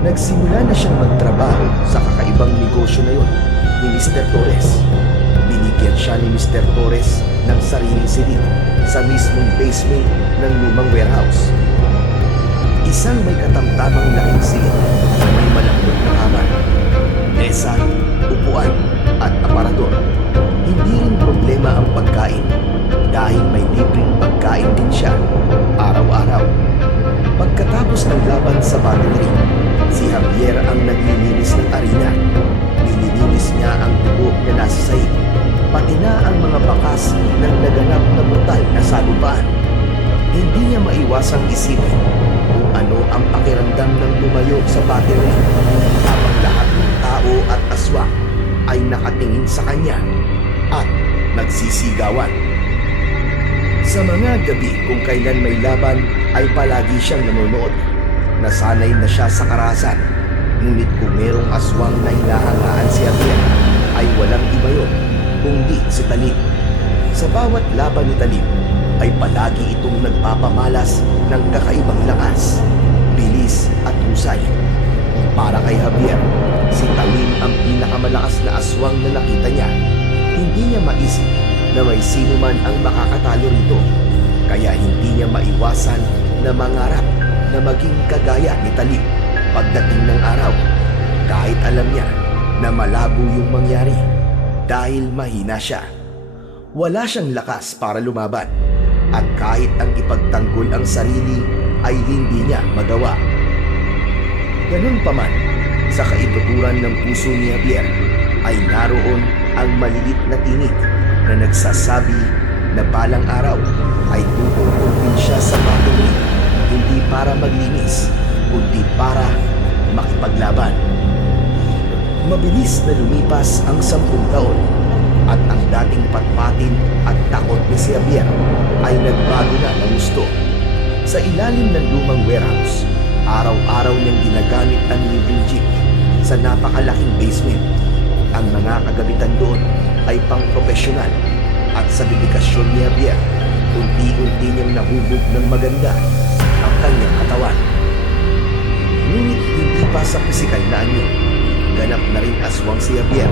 Nagsimula na siyang magtrabaho sa kakaibang negosyo na yon ni Mr. Torres. Binigyan siya ni Mr. Torres ng sariling silid sa mismong basement ng lumang warehouse. Isang may katamtamang laking silid na may malambot na kama, mesa, upuan at aparador. Hindi rin problema ang pagkain dahil may libreng pagkain din siya araw-araw. Pagkatapos ng laban sa battle ring, si Javier ang naglilinis ng arena. Nililinis niya ang dugo na nasa sahig, pati na ang mga bakas ng naganap na brutal na sagupaan. Hindi niya maiwasang isipin kung ano ang pakiramdam ng tumayo sa battle ring habang lahat ng tao at aswang ay nakatingin sa kanya at nagsisigawan. Sa mga gabi kung kailan may laban ay palagi siyang nanonood. Nasanay na siya sa karasan. Ngunit kung merong aswang na hinahangaan si Javier ay walang laban ni Talim ay palagi itong nagpapamalas ng kakaibang lakas, bilis at husay. Para kay Javier, si Talim ang pinakamalakas na aswang na nakita niya. Hindi niya maisip na may sino man ang makakatalo rito, kaya hindi niya maiwasan na mangarap na maging kagaya ni Talim pagdating ng araw, kahit alam niya na malabo yung mangyari dahil mahina siya. Wala siyang lakas para lumaban at kahit ang ipagtanggol ang sarili ay hindi niya magawa. Ganun pa man, sa kaibuturan ng puso ni Javier ay naroon ang maliit na tinig na nagsasabi na balang araw ay tututukin siya sa patuloy, hindi para maglinis, kundi para makipaglaban. Mabilis na lumipas ang 10 taon at ang dating patpatin at takot ni si Javier ay nagbago na ng gusto. Sa ilalim ng lumang warehouse, araw-araw niyang ginagamit ang living jeep sa napakalaking basement. Ang mga kagamitan doon ay pang-profesional at sa dedikasyon ni Javier, unti-unti niyang nahubog ng maganda ang kanyang katawan. Ngunit hindi pa sa pisikal na anyo, ganap na rin aswang si Javier.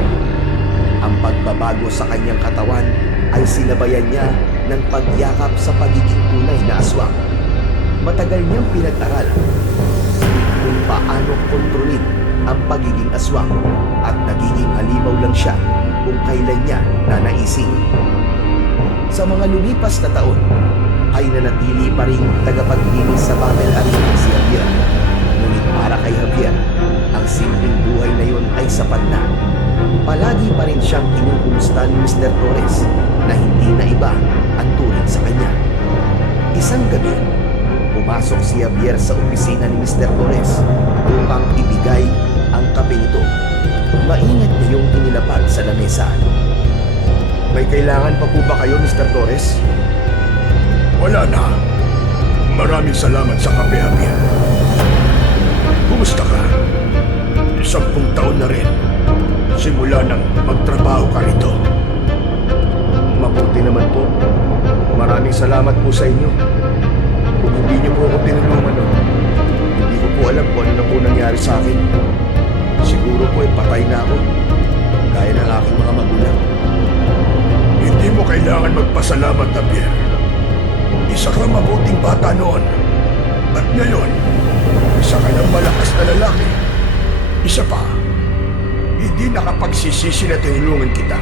Ang pagbabago sa kanyang katawan ay sinabayan niya ng pagyakap sa pagiging tunay na aswang. Matagal niyang pinag-aralan kung paano kontrolin ang pagiging aswang at nagiging halimaw lang siya kung kailan niya nanaisin. Sa mga lumipas na taon, ay nanatili pa rin tagapaglinis sa battle arena si Javier. Ngunit para kay Javier, ang simpleng buhay na yun ay sapat na. Palagi pa rin siyang kinukumusta ni Mr. Torres na hindi na iba ang turing sa kanya. Isang gabi, pumasok si Javier sa opisina ni Mr. Torres upang ibigay ang kape nito. Maingat niya yung inilapag sa lamesa. May kailangan pa po ba kayo, Mr. Torres? Wala na. Maraming salamat sa kape, Javier. Kumusta ka? 10 taon na rin. Simula nang magtrabaho ka rito. Mabuti naman po. Maraming salamat po sa inyo. Kung hindi niyo po ako tinulungan, hindi ko po alam kung ano na po nangyari sa akin. Siguro po ay patay na ako, gaya ng aking mga magulang. Hindi mo kailangan magpasalamat, Javier. Isa kang mabuting bata noon. At ngayon, isa ka ng malakas na lalaki. Isa pa, hindi nakapagsisisi na tinulungan kita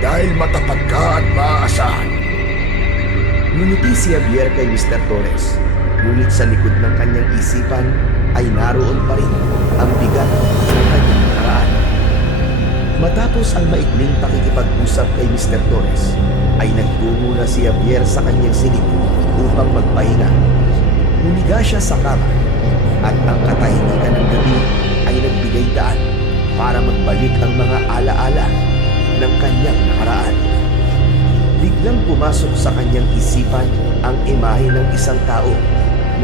dahil matapat ka at maaasahan. Ngumiti si Javier kay Mr. Torres, ngunit sa likod ng kanyang isipan ay naroon pa rin ang bigat ng kanyang nakaraan. Matapos ang maikling pakikipag-usap kay Mr. Torres, ay nagtungo na si Javier sa kanyang silid upang magpahinga. Humiga siya sa kama at ang katahimikan ng gabi ay nagbigay daan para magbalik ang mga alaala ng kanyang nakaraan. Biglang pumasok sa kanyang isipan ang imahe ng isang tao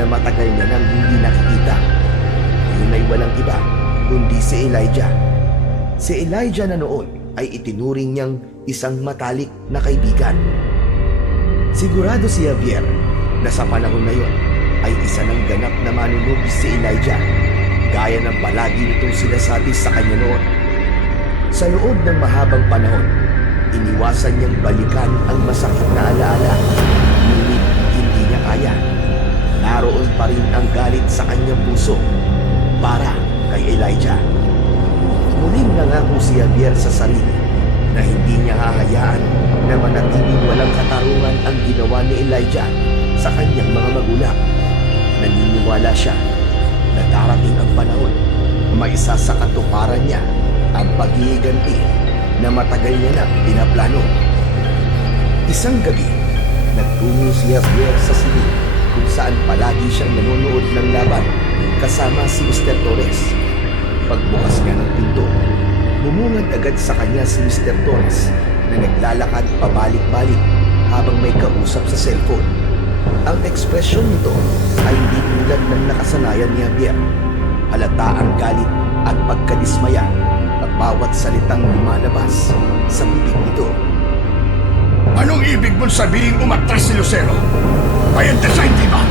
na matagal niya nang hindi nakikita. Yun ay walang iba kundi si Elijah. Si Elijah na noon ay itinuring niyang isang matalik na kaibigan. Sigurado si Javier na sa panahon na yon ay isa ng ganap na manunubis si Elijah, gaya ng palagi nitong sinasabi sa kanya noon. Sa loob ng mahabang panahon, iniwasan niyang balikan ang masakit na alaala, ngunit hindi niya kaya. Naroon pa rin ang galit sa kanyang puso para kay Elijah. Muling nangako si Javier sa sarili na hindi niya hahayaan na manatiling walang katarungan ang ginawa ni Elijah sa kanyang mga magulang. Naniniwala siya na darating ang panahon na maisa sa katuparan niya ang paghihiganti na matagal niya nang pinaplano. Isang gabi, nagtungo si Javier sa silid kung saan palagi siyang nanonood ng laban kasama si Mr. Torres. Pagbukas niya ng pinto, bumungad agad sa kanya si Mr. Torres na naglalakad pabalik-balik habang may kausap sa cellphone. Ang ekspresyon nito ay hindi tulad ng nakasanayan ni Javier. Halata ang galit at pagkadismaya at bawat salitang lumalabas sa bibig nito. Anong ibig mong sabihin umatras si Lucero? By design, di ba?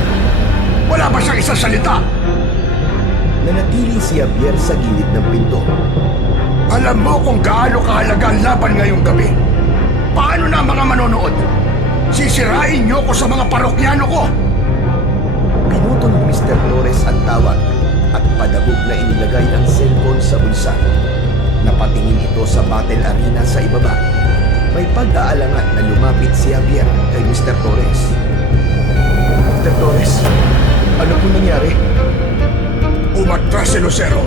Wala ba siyang isang salita? Nanatili si Javier sa gilid ng pinto. Alam mo kung gaano kahalaga ang laban ngayong gabi. Paano na ang mga manonood? Sisirain niyo ko sa mga parokyano ko! Pinutol ni Mr. Torres ang tawag at padabog na inilagay ang cellphone sa bulsa. Napatingin ito sa battle arena sa ibaba. May pag-aalangan na lumapit si Javier kay Mr. Torres. Mr. Torres, ano po nangyari? Umatras si Lucero.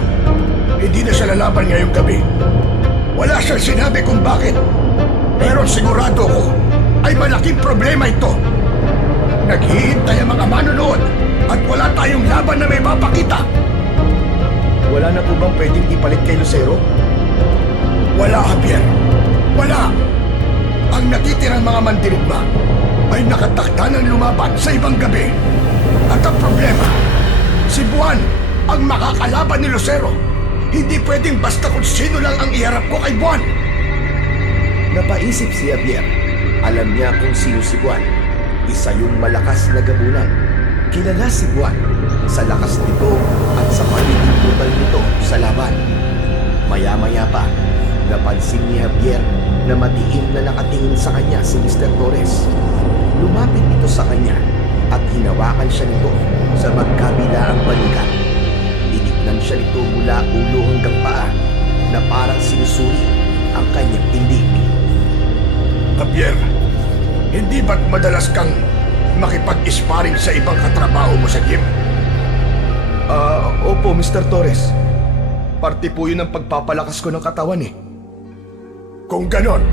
Hindi na siya lalaban ngayong gabi. Wala siyang sinabi kung bakit. Pero sigurado ko ay malaking problema ito. Naghihintay ang mga manonood at wala tayong laban na may mapakita. Wala na po bang pwedeng ipalit kay Lucero? Wala, Javier. Wala. Ang natitirang mga mandirigma ay nakatakda ng lumaban sa ibang gabi. At ang problema, si Buwan ang makakalaban ni Lucero. Hindi pwedeng basta kung sino lang ang iharap ko kay Buwan. Napaisip si Javier. Alam niya kung sino si Buwan. Isa yung malakas na gabunan. Kilala si Buwan sa lakas nito at sa pagiging brutal nito sa laban. Maya-maya pa, napansin ni Javier na matiim na nakatingin sa kanya si Mr. Torres. Lumapit ito sa kanya at hinawakan siya nito sa magkabilaang balikat. Tinignan siya nito mula ulo hanggang paa na parang sinusuri ang kanyang tindig. Javier, hindi ba't madalas kang makipag-sparring sa ibang katrabaho mo sa gym? Opo, Mr. Torres. Parte po yun ang pagpapalakas ko ng katawan eh. Kung ganon,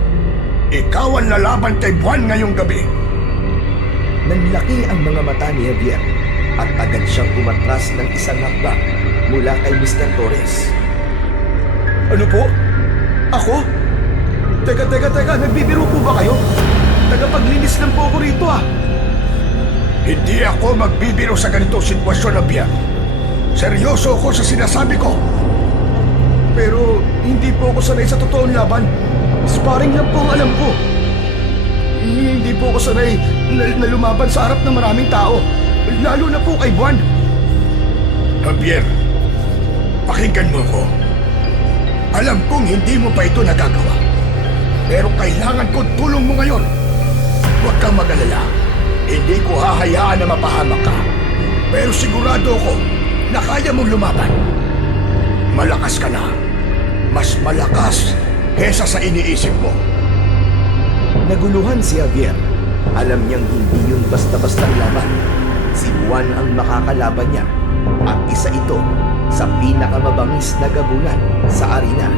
ikaw ang lalaban kay Buwan ngayong gabi. Nanlaki ang mga mata ni Javier at agad siyang umatras ng isang hakbang mula kay Mr. Torres. Ano po? Ako? Teka, nagbibiro po ba kayo? Tagapaglinis lang po ako rito ah. Hindi ako magbibiro sa ganitong sitwasyon, Javier. Seryoso ako sa sinasabi ko. Pero hindi po ako sanay sa totoong laban. Sparring lang po ang alam ko. Hindi po ako sanay na lumaban sa harap ng maraming tao. Lalo na po kay Buwan. Javier, pakinggan mo ko. Alam kong hindi mo pa ito nagagawa. Pero kailangan ko tulong mo ngayon. Huwag kang mag-alala. Hindi ko hahayaan na mapahamak ka. Pero sigurado ko na kaya mong lumaban. Malakas ka na. Mas malakas kesa sa iniisip mo. Naguluhan si Javier. Alam niyang hindi yun basta-bastang laban. Si Juan ang makakalaban niya at isa ito sa pinakamabangis na gabunan sa arena.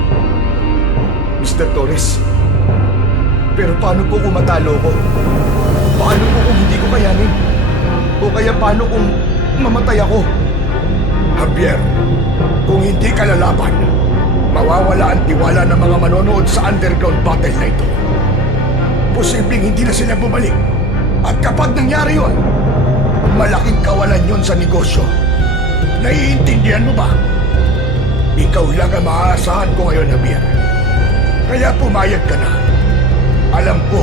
Mr. Torres, pero paano po kung matalo ko? Paano po kung hindi ko kayanin? O kaya paano kung mamatay ako? Javier, kung hindi ka lalaban, mawawala ang tiwala ng mga manonood sa underground battle na ito. Posibleng hindi na sila bumalik. At kapag nangyari yon, malaking kawalan yon sa negosyo. Naiintindihan mo ba? Ikaw lang ang maaasahan ko ngayon, Javier. Kaya pumayag ka na. Alam ko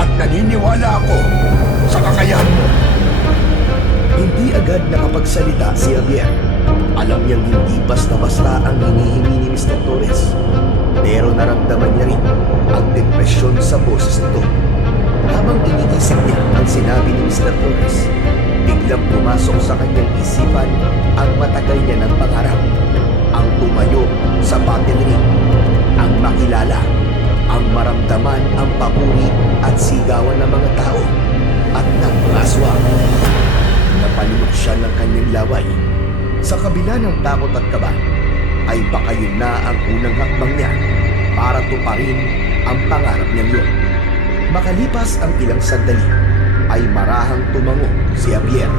at naniniwala ako sa kakayahan mo. Hindi agad nakapagsalita si Javier. Alam niyang hindi basta-basta ang hinihingi ni Mr. Torres. Pero naramdaman niya rin ang depresyon sa boses nito. Habang iniisip niya ang sinabi ni Mr. Torres, biglang pumasok sa kanyang isipan ang matagal niya ng pangarap. Ang tumayo sa battle ring, ang makilala, ang maramdaman ang papuri at sigawan ng mga tao at ng mga aswang. Napalunok siya ng kanyang laway. Sa kabila ng takot at kaba, ay baka yun na ang unang hakbang niya para tuparin ang pangarap niya yun. Makalipas ang ilang sandali, ay marahang tumango si Javier.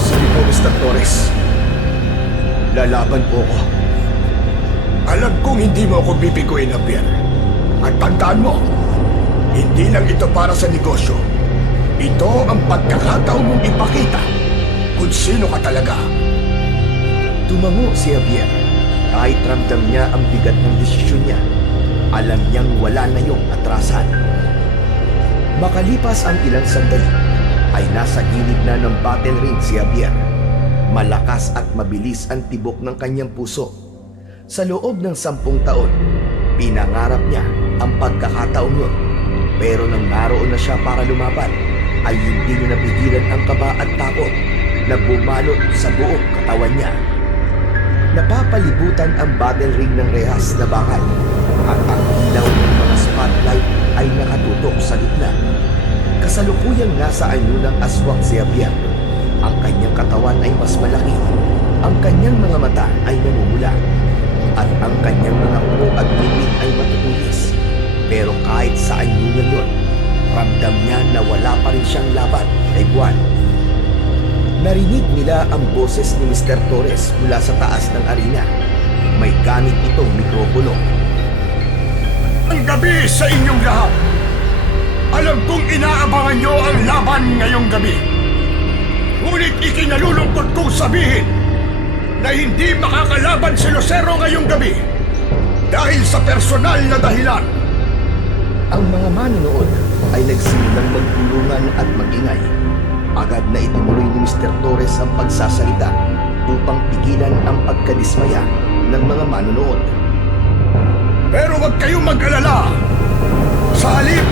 Sige po, Mr. Torres. Lalaban po ko. Alam kong hindi mo ako bibiguin, Javier. At tandaan mo, hindi lang ito para sa negosyo. Ito ang pagkakataon mong ipakita kung sino ka talaga. Tumango si Javier. Kahit ramdam niya ang bigat ng desisyon niya, alam niyang wala na yung atrasan. Makalipas ang ilang sandali, ay nasa gilid na ng battle ring si Javier. Malakas at mabilis ang tibok ng kanyang puso. Sa loob ng 10 taon, pinangarap niya ang pagkakataong yun. Pero nang naroon na siya para lumaban, ay hindi niya napigilan ang kaba at takot na bumalot sa buong katawan niya. Napapalibutan ang battle ring ng rehas na bakal at ang ilaw ng mga spotlight ay nakatutok sa gitna. Kasalukuyang nasa anyo ng aswang si Javier. Ang kanyang katawan ay mas malaki, ang kanyang mga mata ay namumula, at ang kanyang mga ulo at bibig ay matutulis. Pero kahit sa anyo niya yun, ramdam niya na wala pa rin siyang laban kay Buwan. Narinig nila ang boses ni Mr. Torres mula sa taas ng arena. May gamit itong mikropono. Ang gabi sa inyong lahat! Alam kong inaabangan nyo ang laban ngayong gabi. Ngunit ikinalulungkot kong sabihin na hindi makakalaban si Lucero ngayong gabi dahil sa personal na dahilan. Ang mga manonood ay nagsimulang magtulungan at magingay. Agad na itinuloy ni Mr. Torres ang pagsasalita upang pigilan ang pagkadismaya ng mga manonood. Pero huwag kayong mag-alala. Sa halip,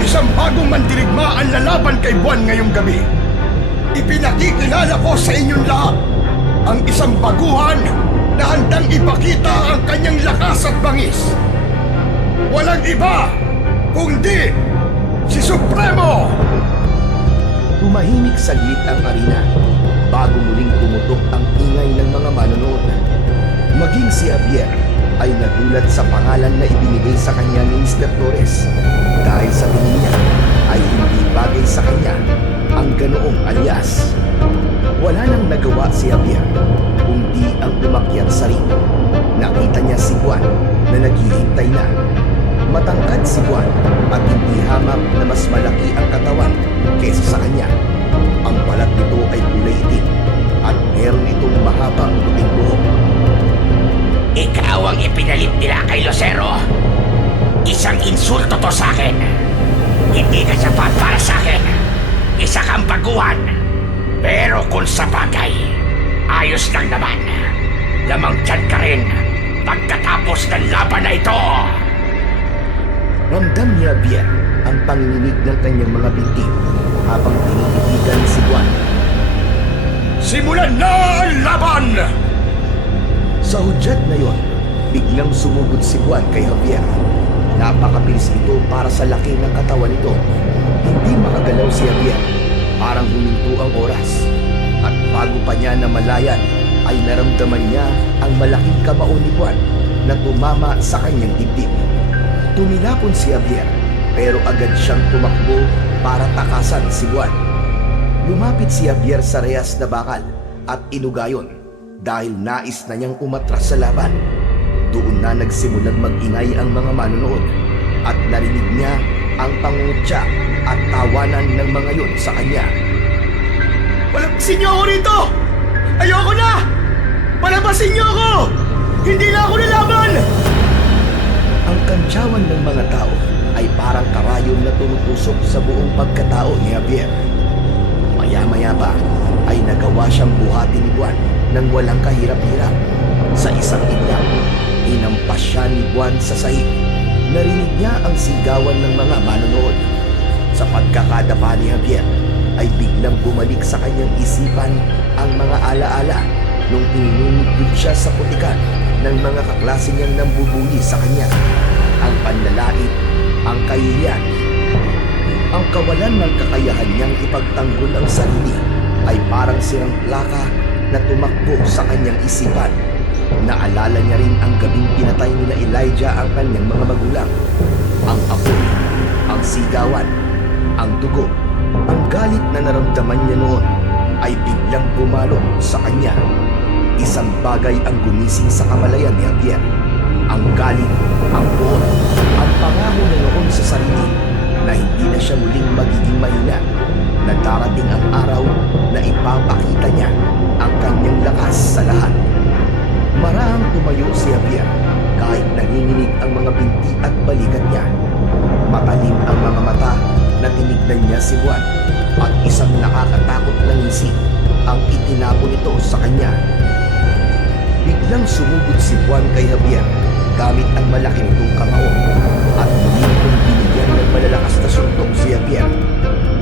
isang bagong mandirigma ang lalaban kay Buwan ngayong gabi. Ipinakikilala ko sa inyong lahat ang isang baguhan na handang ipakita ang kanyang lakas at bangis. Walang iba kundi si Supremo! Tumahimik saglit ang arena bago muling pumutok ang ingay ng mga manonood. Maging si Javier ay nagulat sa pangalan na ibinigay sa kanya ni Mr. Torres dahil sa tingin niya ay hindi bagay sa kanya ang ganoong alias. Wala nang nagawa si Javier kundi ang umakyat sa ring. Nakita niya si Buwan na naghihintay na. Matangkad si Buwan at hindi hamak na mas malaki ang katawan kaysa sa kanya. Ang balat nito ay kulay itim at meron itong mahabang puting buhok. Ikaw ang ipinalit nila kay Lucero. Isang insulto to sa akin. Hindi ka sapat para sa akin. Isa kang baguhan. Pero kung sa bagay, ayos lang naman. Lamang dyan ka rin pagkatapos ng laban na ito. Ramdam ni Javier ang panginginig ng kanyang mga binti habang tinititigan si Buwan. Simulan na ang laban! Sa hudyat na yon, biglang sumugod si Buwan kay Javier. Napakabilis ito para sa laki ng katawan nito. Hindi makagalaw si Javier. Parang huminto ang oras. At bago pa niya namalayan, ay naramdaman niya ang malaking kamao ni Buwan na tumama sa kanyang dibdib. Tumilapon si Javier, pero agad siyang tumakbo para takasan si Buwan. Lumapit si Javier sa rehas na bakal at inugayon dahil nais na niyang umatras sa laban. Doon na nagsimulang mag-ingay ang mga manonood at narinig niya ang pangungutya at tawanan ng mga yon sa kanya. Palabasin niyo ako rito! Ayoko na! Palabasin niyo ako! Hindi na ako lalaban! Ang kantsawan ng mga tao ay parang karayom na tumutusok sa buong pagkatao ni Javier. Maya-maya pa ay nagawa siyang buhatin ni Buwan nang walang kahirap-hirap. Sa isang iglap, inampas siya ni Buwan sa sahig. Narinig niya ang sigawan ng mga manonood. Sa pagkakadapa ni Javier, ay biglang bumalik sa kanyang isipan ang mga alaala nung inunugod siya sa putikan ng mga kaklase niyang nambubuli sa kanya. Ang panlalait, ang kahihiyan, ang kawalan ng kakayahan niyang ipagtanggol ang sarili ay parang sirang plaka na tumakbo sa kanyang isipan. Naalala niya rin ang gabing pinatay nila Elijah ang kanyang mga magulang. Ang apoy, ang sigawan, ang dugo, ang galit na naramdaman niya noon ay biglang bumalot sa kanya. Isang bagay ang gumising sa kamalayan ni Javier. Ang galit, ang buot, ang pangako na noon sa sarili na hindi na siya muling magiging mahina, na darating ang araw na ipapakita niya ang kanyang lakas sa lahat. Marahang tumayo si Javier kahit nanginginig ang mga binti at balikat niya. Matalim ang mga mata na sumugod si Juan kay Javier gamit ang malaki nitong kamao at muli nitong binigyan ng malalakas na suntok si Javier.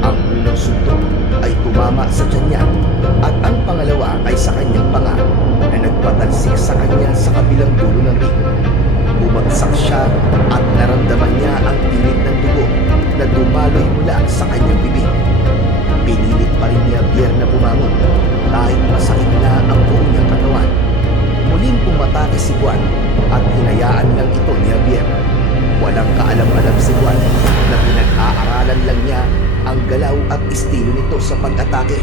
Ang unang suntok ay tumama sa tiyan niya at ang pangalawa ay sa kanyang panga na nagpatalsik sa kanya sa kabilang dulo ng ring. Bumagsak siya at naramdaman niya ang tinig ng dugo na dumaloy mula sa kanyang bibig. Pinilit pa rin ni Javier na bumangon kahit masakit na ang buong niyang katawan. Muling pumatake si Juan at hinayaan lang ito ni Javier. Walang kaalam-alam si Juan na pinag-aaralan lang niya ang galaw at estilo nito sa pag-atake.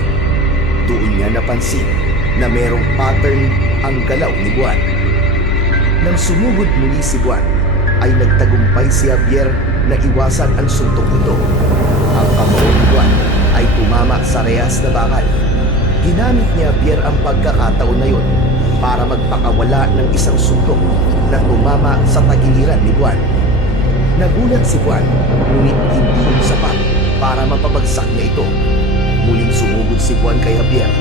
Doon niya napansin na merong pattern ang galaw ni Juan. Nang sumugod muli si Juan, ay nagtagumpay si Javier na iwasan ang suntok nito. Ang kamao ni Juan ay tumama sa rehas na bakal. Ginamit ni Javier ang pagkakataon na yun para magpakawala ng isang suntok na tumama sa tagiliran ni Juan. Nagulat si Juan, ngunit hindi yun sapat para mapabagsak niya ito. Muling sumugod si Juan kay Javier,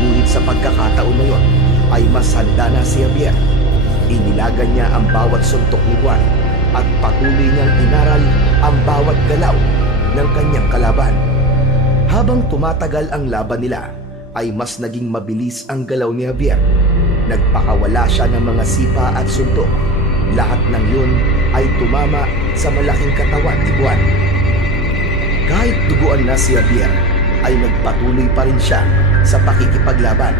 ngunit sa pagkakataon na yun ay mas handa na si Javier. Inilagan niya ang bawat suntok ni Juan at patuloy niyang inaral ang bawat galaw ng kanyang kalaban. Habang tumatagal ang laban nila, ay mas naging mabilis ang galaw ni Javier. Nagpakawala siya ng mga sipa at suntok. Lahat ng yun ay tumama sa malaking katawan ni Juan. Kahit duguan na si Javier, ay nagpatuloy pa rin siya sa pakikipaglaban.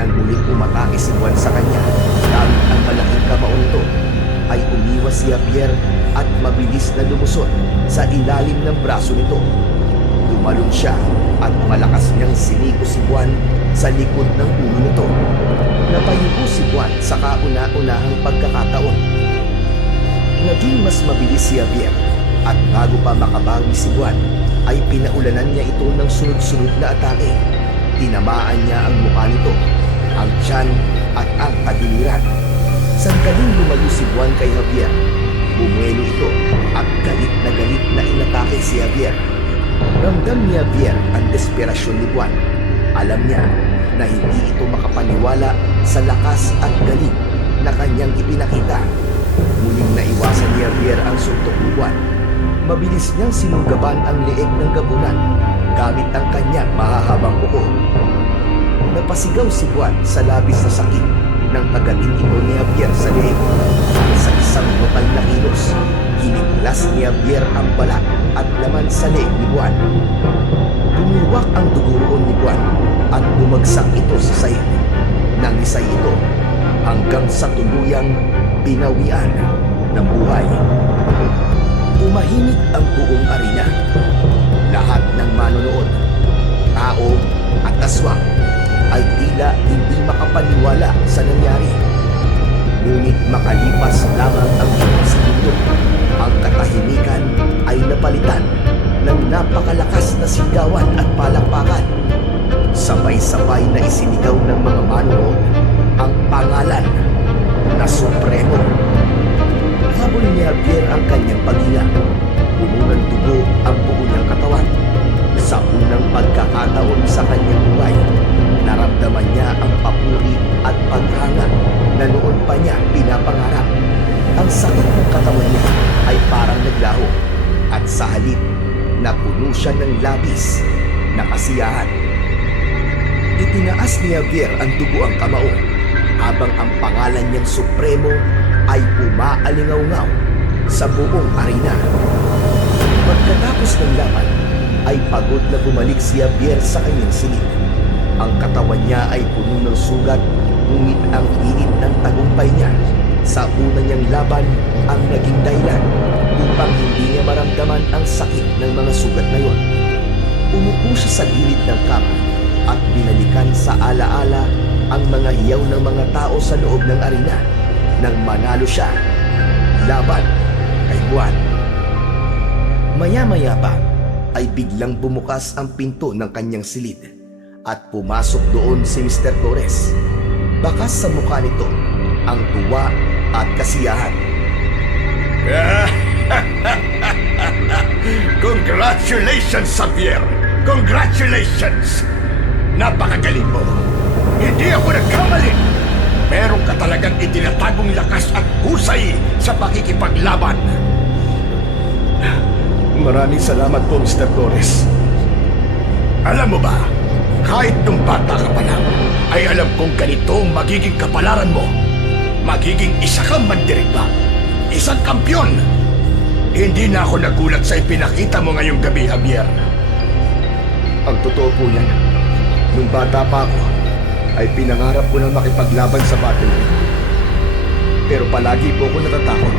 Nang muling umatake si Juan sa kanya gamit ang malaking kamao nito, ay umiwas si Javier at mabilis na lumusot sa ilalim ng braso nito. Tumalon siya at malakas niyang siniko si Juan sa likod ng ulo nito. Napayuko si Juan sa kauna-unahang pagkakataon. Naging mas mabilis si Javier at bago pa makabawi si Juan, ay pinaulanan niya ito ng sunod-sunod na atake. Tinamaan niya ang mukha nito, ang tiyan at ang tagiliran. Sandaling lumayo si Juan kay Javier, bumuelo ito at galit na inatake si Javier. Ramdam ni Javier ang desperasyon ni Juan. Alam niya na hindi ito makapaniwala sa lakas at galing na kanyang ipinakita. Muling naiwasan ni Javier ang suntok ni Juan. Mabilis niyang sinugaban ang leeg ng gabunan gamit ang kanyang mahahabang kuko. Napasigaw si Juan sa labis na sakit nang tagatin ito ni Javier sa leeg. Sa isang total na kilos, hiniglas ni Javier ang balat at laman sa leeg ni Juan. Bumuwak ang dugo roon ni Juan at bumagsak ito sa sayid. Nangisay ito hanggang sa tuluyang binawian ng buhay. Tumahimik ang buong arena. Lahat ng manonood, tao at aswang ay tila hindi makapaniwala sa nangyari. Ngunit makalipas lamang ang ilang segundo, ang katahimikan ay napalitan ng napakalakas na sigawan at palakpakan. Sabay-sabay na isinigaw ng mga manonood ang pangalan na Supremo. Habol ni Javier ang kanyang paghinga. Pumunang dugo ang buo niyang katawan. Sa unang pagkakataon sa kanyang buhay, naramdaman niya ang papuri at paghanga na noon pa niya pinapangarap. Ang sakit ng katawan niya ay parang naglaho at sa halip, napuno siya ng labis na kasiyahan. Itinaas ni Javier ang dugo ang kamao habang ang pangalan niyang Supremo ay umaalingaw-ngaw sa buong arena. Pagkatapos ng laban, ay pagod na bumalik si Javier sa kanyang silid. Ang katawan niya ay puno ng sugat, ngunit ang init ng tagumpay niya sa una niyang laban ang naging dahilan upang hindi niya maramdaman ang sakit ng mga sugat na yon. Umupo siya sa gilid ng kama at binalikan sa alaala ang mga hiyaw ng mga tao sa loob ng arena nang manalo siya laban kay Juan. Maya-maya pa ay biglang bumukas ang pinto ng kanyang silid at pumasok doon si Mr. Torres. Bakas sa mukha nito ang tuwa at kasiyahan. Congratulations, Javier! Congratulations! Napakagaling mo! Hindi ako nagkamali! Meron ka talagang itinatagong lakas at husay sa pakikipaglaban. Maraming salamat po, Mr. Torres. Alam mo ba, kahit nung bata ka pa lang, ay alam kong ganito ang magiging kapalaran mo. Magiging isa kang mandirigma. Isang kampyon. Hindi na ako nagulat sa ipinakita mo ngayong gabi, Javier. Ang totoo po yan. Nung bata pa ako, ay pinangarap ko na makipaglaban sa battle ring. Pero palagi po ako natatakot.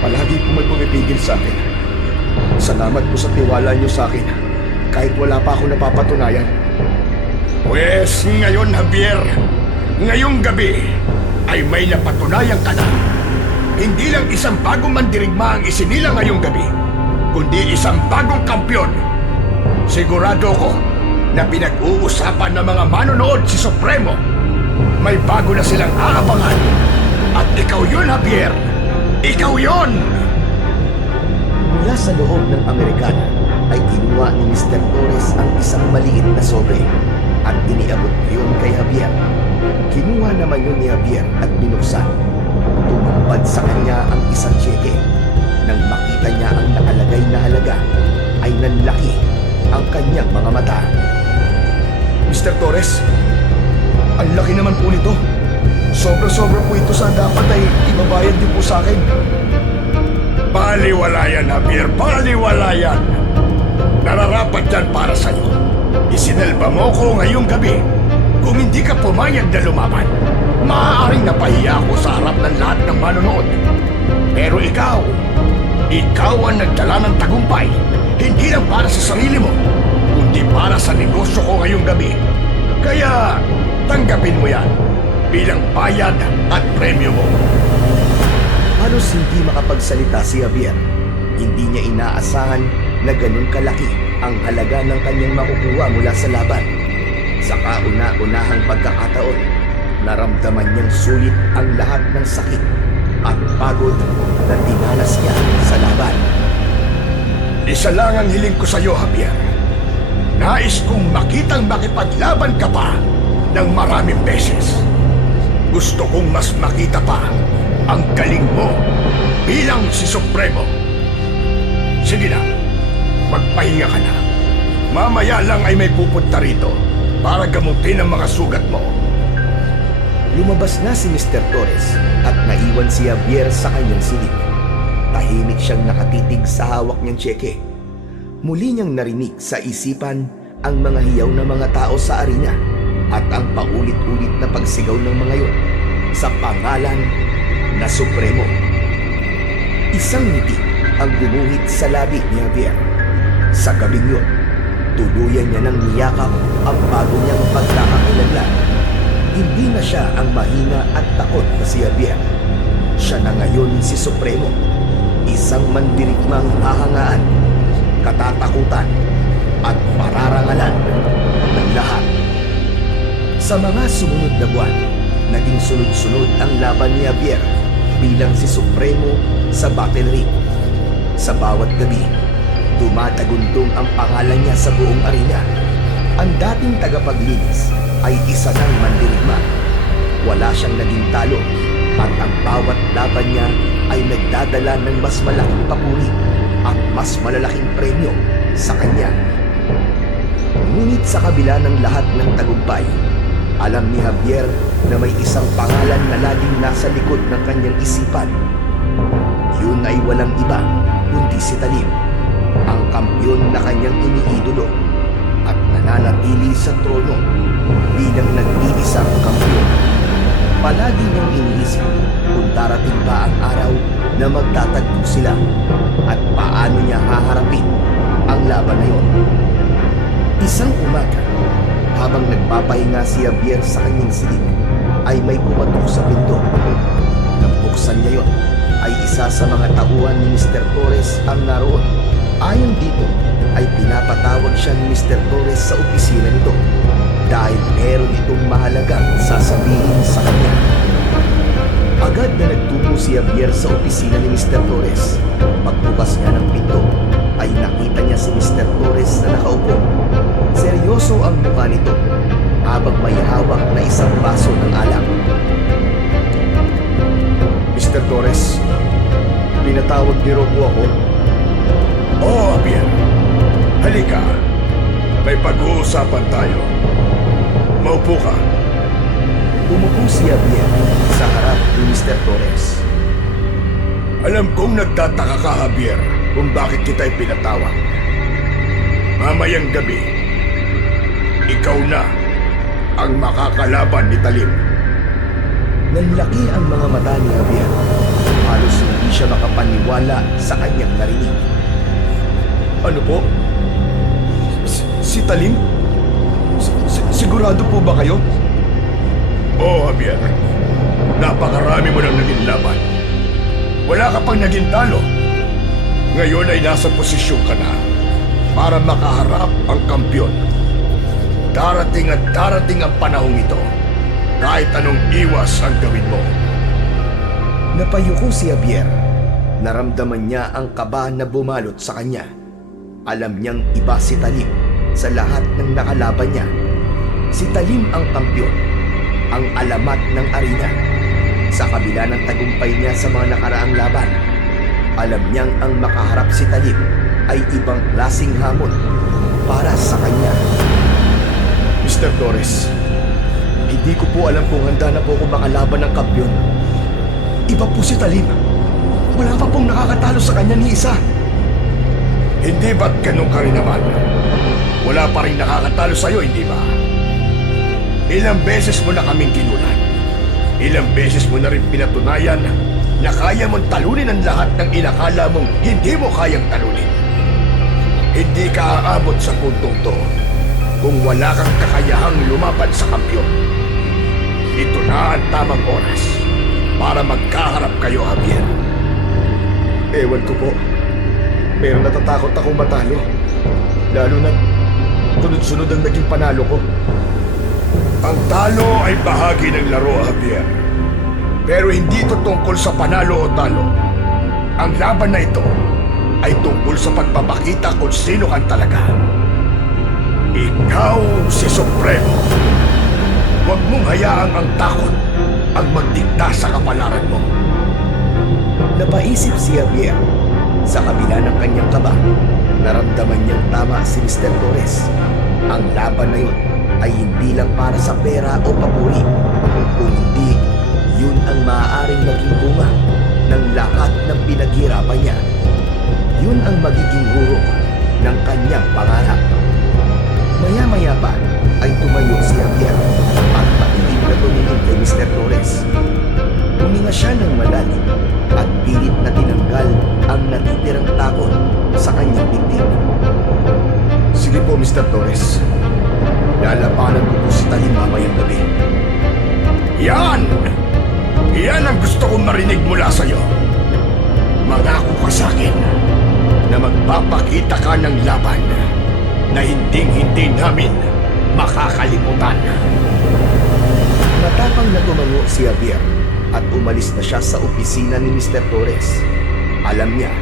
Palagi po may pumipigil sa akin. Salamat po sa tiwala niyo sa akin, kahit wala pa ako napapatunayan. Pwes ngayon, Javier, ngayong gabi ay may napatunayan ka na. Hindi lang isang bagong mandirigma ang isinila ngayong gabi, kundi isang bagong kampyon. Sigurado ko na pinag-uusapan ng mga manonood si Supremo. May bago na silang aabangan. At ikaw yun, Javier. Ikaw yun! Mula sa loob ng Amerikana ay kinuha ni Mr. Torres ang isang maliit na sobre at iniabot yun kay Javier. Kinuha naman yun ni Javier at binuksan. Tumambad sa kanya ang isang tseke. Nang makita niya ang nakalagay na halaga, ay nanlaki ang kanyang mga mata. Mr. Torres, ang laki naman po nito. Sobra-sobra po ito sa dapat ay ibabayad niyo po sa akin. Baliwala yan, Javier. Baliwala yan. Nararapat yan para sa'yo. Isinalba mo ko ngayong gabi. Kung hindi ka pumayag na lumaban, maaaring napahiya ako sa harap ng lahat ng manonood. Pero ikaw ang nagdala ng tagumpay. Hindi lang para sa sarili mo, kundi para sa negosyo ko ngayong gabi. Kaya, tanggapin mo yan bilang bayad at premyo mo. Halos hindi makapagsalita si Javier. Hindi niya inaasahan na ganun kalaki ang halaga ng kanyang makukuha mula sa laban. Sa kauna-unahang pagkakataon, naramdaman niyang sulit ang lahat ng sakit at pagod na dinanas niya sa laban. Isa lang ang hiling ko sa iyo, Javier. Nais kong makitang makipaglaban ka pa ng maraming beses. Gusto kong mas makita pa ang galing mo bilang si Supremo. Sige na, magpahinga ka na. Mamaya lang ay may pupunta rito para gamutin ang mga sugat mo. Lumabas na si Mr. Torres at naiwan si Javier sa kanyang silid. Tahimik siyang nakatitig sa hawak niyang tseke. Muli niyang narinig sa isipan ang mga hiyaw na mga tao sa arena at ang paulit-ulit na pagsigaw ng mga yon sa pangalan na Supremo. Isang ngiti ang gumuhit sa labi ni Javier. Sa gabing yun, tuluyan niya ng niyakap ang bago niyang pagkakakilanlan. Hindi na siya ang mahina at takot na si Javier. Siya na ngayon si Supremo, isang mandirigmang hahangaan, katatakutan at pararangalan ng lahat. Sa mga sumunod na buwan, naging sunod-sunod ang laban ni Javier bilang si Supremo sa battle ring. Sa bawat gabi, dumatagundong ang pangalan niya sa buong arena. Ang dating tagapaglinis ay isa ng mandirigma. Wala siyang naging talo at ang bawat laban niya ay nagdadala ng mas malaking papuri at mas malalaking premyo sa kanya. Ngunit sa kabila ng lahat ng tagumpay, alam ni Javier na may isang pangalan na laging nasa likod ng kanyang isipan. Yun ay walang iba kundi si Talim, ang kampyon na kanyang iniidolo at nananatili sa trono bilang nag-iisang kampyon. Palagi niyang iniisip kung darating ba ang araw na magtatagpo sila at paano niya haharapin ang laban na yun. Isang umaga, habang nagpapahinga si Javier sa kanyang silid, ay may kumatok sa pinto. Nang buksan niya yun, ay isa sa mga tauhan ni Mr. Torres ang naroon. Ayon dito, ay pinapatawag siya ni Mr. Torres sa opisina nito dahil meron itong mahalagang sasabihin sa kanya. Agad na nagtungo si Javier sa opisina ni Mr. Torres. Pagbukas niya ng pinto, ay nakita niya si Mr. Torres na nakaupo. Seryoso ang mukha nito habang may hawak na isang baso ng alak. Mr. Torres, pinatawag niyo raw po ako. Oo, Javier. Halika. May pag-uusapan tayo. Maupo ka. Umupo si Javier sa harap ni Mr. Torres. Alam kong nagtataka ka, Javier, kung bakit kita'y pinatawag. Mamayang gabi, ikaw na ang makakalaban ni Talim. Nanlaki ang mga mata ni Javier. Halos hindi siya makapaniwala sa kanyang narinig. Ano po? Si Talim? Sigurado po ba kayo? Oo, Javier. Napakarami mo nang naging laban. Wala ka pang naging talo. Ngayon ay nasa posisyon ka na para makaharap ang kampyon. Darating at darating ang panahong ito. Kahit anong iwas ang gawin mo. Napayuko si Javier. Naramdaman niya ang kaba na bumalot sa kanya. Alam niyang iba si Talim sa lahat ng nakalaban niya. Si Talim ang kampyon, ang alamat ng arena. Sa kabila ng tagumpay niya sa mga nakaraang laban, alam niyang ang makaharap si Talim ay ibang klaseng hamon para sa kanya. Mr. Torres, hindi ko po alam kung handa na po ako makalaban ng kampyon. Iba po si Talim. Wala pa pong nakakatalo sa kanya ni isa. Hindi ba't ganun ka rin naman? Wala pa rin nakakatalo sa'yo, hindi ba? Ilang beses mo na kaming kinulan. Ilang beses mo na rin pinatunayan na kaya mong talunin ang lahat ng inakala mong hindi mo kayang talunin. Hindi ka aabot sa puntong to kung wala kang kakayahang lumaban sa kampyon. Ito na ang tamang oras para magkaharap kayo, Javier. Ewan ko po. Pero natatakot akong matalo. Lalo na sunod-sunod ang naging panalo ko. Ang talo ay bahagi ng laro, Javier. Pero hindi ito tungkol sa panalo o talo. Ang laban na ito ay tungkol sa pagpapakita kung sino kang talaga. Ikaw si Supremo. Huwag mong hayaang ang takot ang magdikta sa kapalaran mo. Napaisip si Javier. Sa kabila ng kanyang kaba, naramdaman niyang tama si Mr. Torres. Ang laban na yun ay hindi lang para sa pera o papuri. Kung hindi, yun ang maaaring maging bunga ng lahat ng pinaghirapan niya. Yun ang magiging guro ng kanyang pangarap. Maya-maya pa ay tumayo si Javier at patitig na tumingin kay Mr. Torres. Huminga siya ng malalim at pilit na tinanggal ang natitirang takot sa kanyang dibdib. Sige po, Mr. Torres. Lalabanan ko po si Talim mamayang gabi. Yan! Yan ang gusto kong marinig mula sa'yo. Mangako ka sa akin na magpapakita ka ng laban na hinding-hindi namin makakalimutan. Matapang na tumango si Javier at umalis na siya sa opisina ni Mr. Torres. Alam niya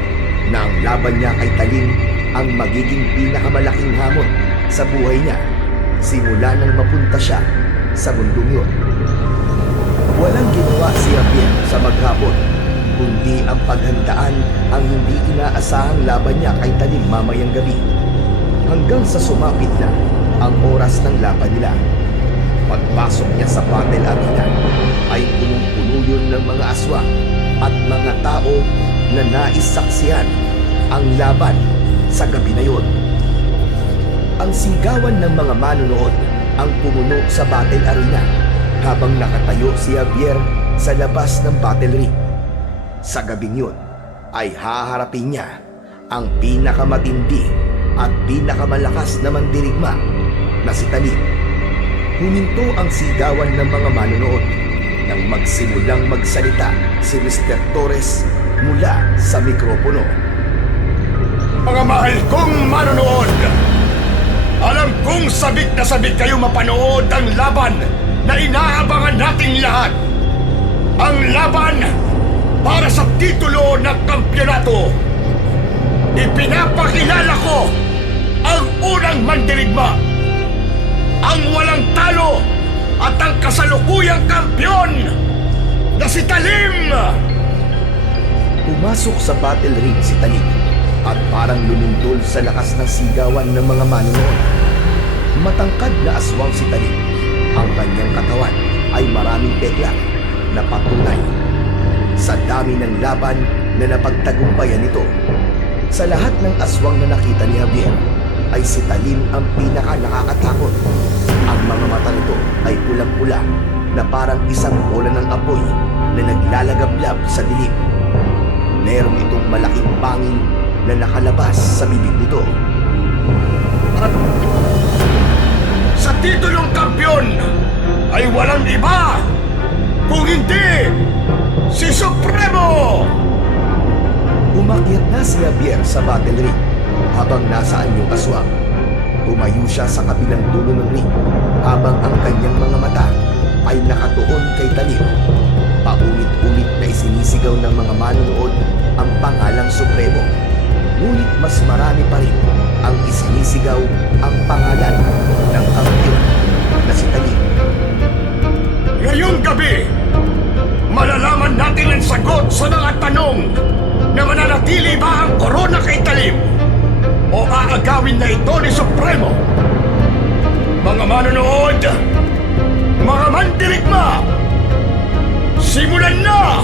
na ang laban niya kay Talim ang magiging pinakamalaking hamon sa buhay niya simula nang mapunta siya sa mundong yun. Walang ginawa si Javier sa maghapon, kundi ang paghandaan ang hindi inaasahang laban niya kay Talim mamayang gabi. Hanggang sa sumapit na ang oras ng laban nila. Pagpasok niya sa battle arena ay punong-puno yun ng mga aswang at mga tao na nais saksihan ang laban sa gabi na yun. Ang sigawan ng mga manunood ang pumuno sa battle arena habang nakatayo si Javier sa labas ng battle ring. Sa gabing yun ay haharapin niya ang pinakamatindi at pinakamalakas na mandirigma na si Talim. Huminto ang sigawan ng mga manunood nang magsimulang magsalita si Mr. Torres mula sa mikropono. Mga mahal kong manonood, alam kong sabik na sabik kayo mapanood ang laban na inaabangan nating lahat. Ang laban para sa titulo ng kampyonato. Ipinapakilala ko ang unang mandirigma, ang walang talo at ang kasalukuyang kampyon na si Talim Pumasok sa battle ring si Talib at parang lumindol sa lakas ng sigawan ng mga manonood. Matangkad na aswang si Talib. Ang kanyang katawan ay maraming pekla na patunay sa dami ng laban na napagtagumpayan nito. Sa lahat ng aswang na nakita ni Javier, ay si Talim ang pinaka nakakatakot. Ang mga mata nito ay pulang-pula na parang isang bola ng apoy na naglalagablab sa dilim. Meron itong malaking bangin na nakalabas sa bibig nito. Sa titulong kampiyon ay walang iba kung hindi si Supremo! Umakyat na si Javier sa battle ring habang nasaan yung aswang. Tumayo siya sa kabilang dulo ng ring habang ang kanyang mga mata ay nakatuon kay Talib. Paulit-ulit na isinisigaw ng mga manonood ang pangalang Supremo. Ngunit mas marami pa rin ang isinisigaw ang pangalan ng kampiyon na si Talib. Ngayong gabi, malalaman natin ang sagot sa mga tanong na mananatili ba ang korona kay Talib o aagawin na ito ni Supremo. Mga manonood, mga mandirigma, simulan na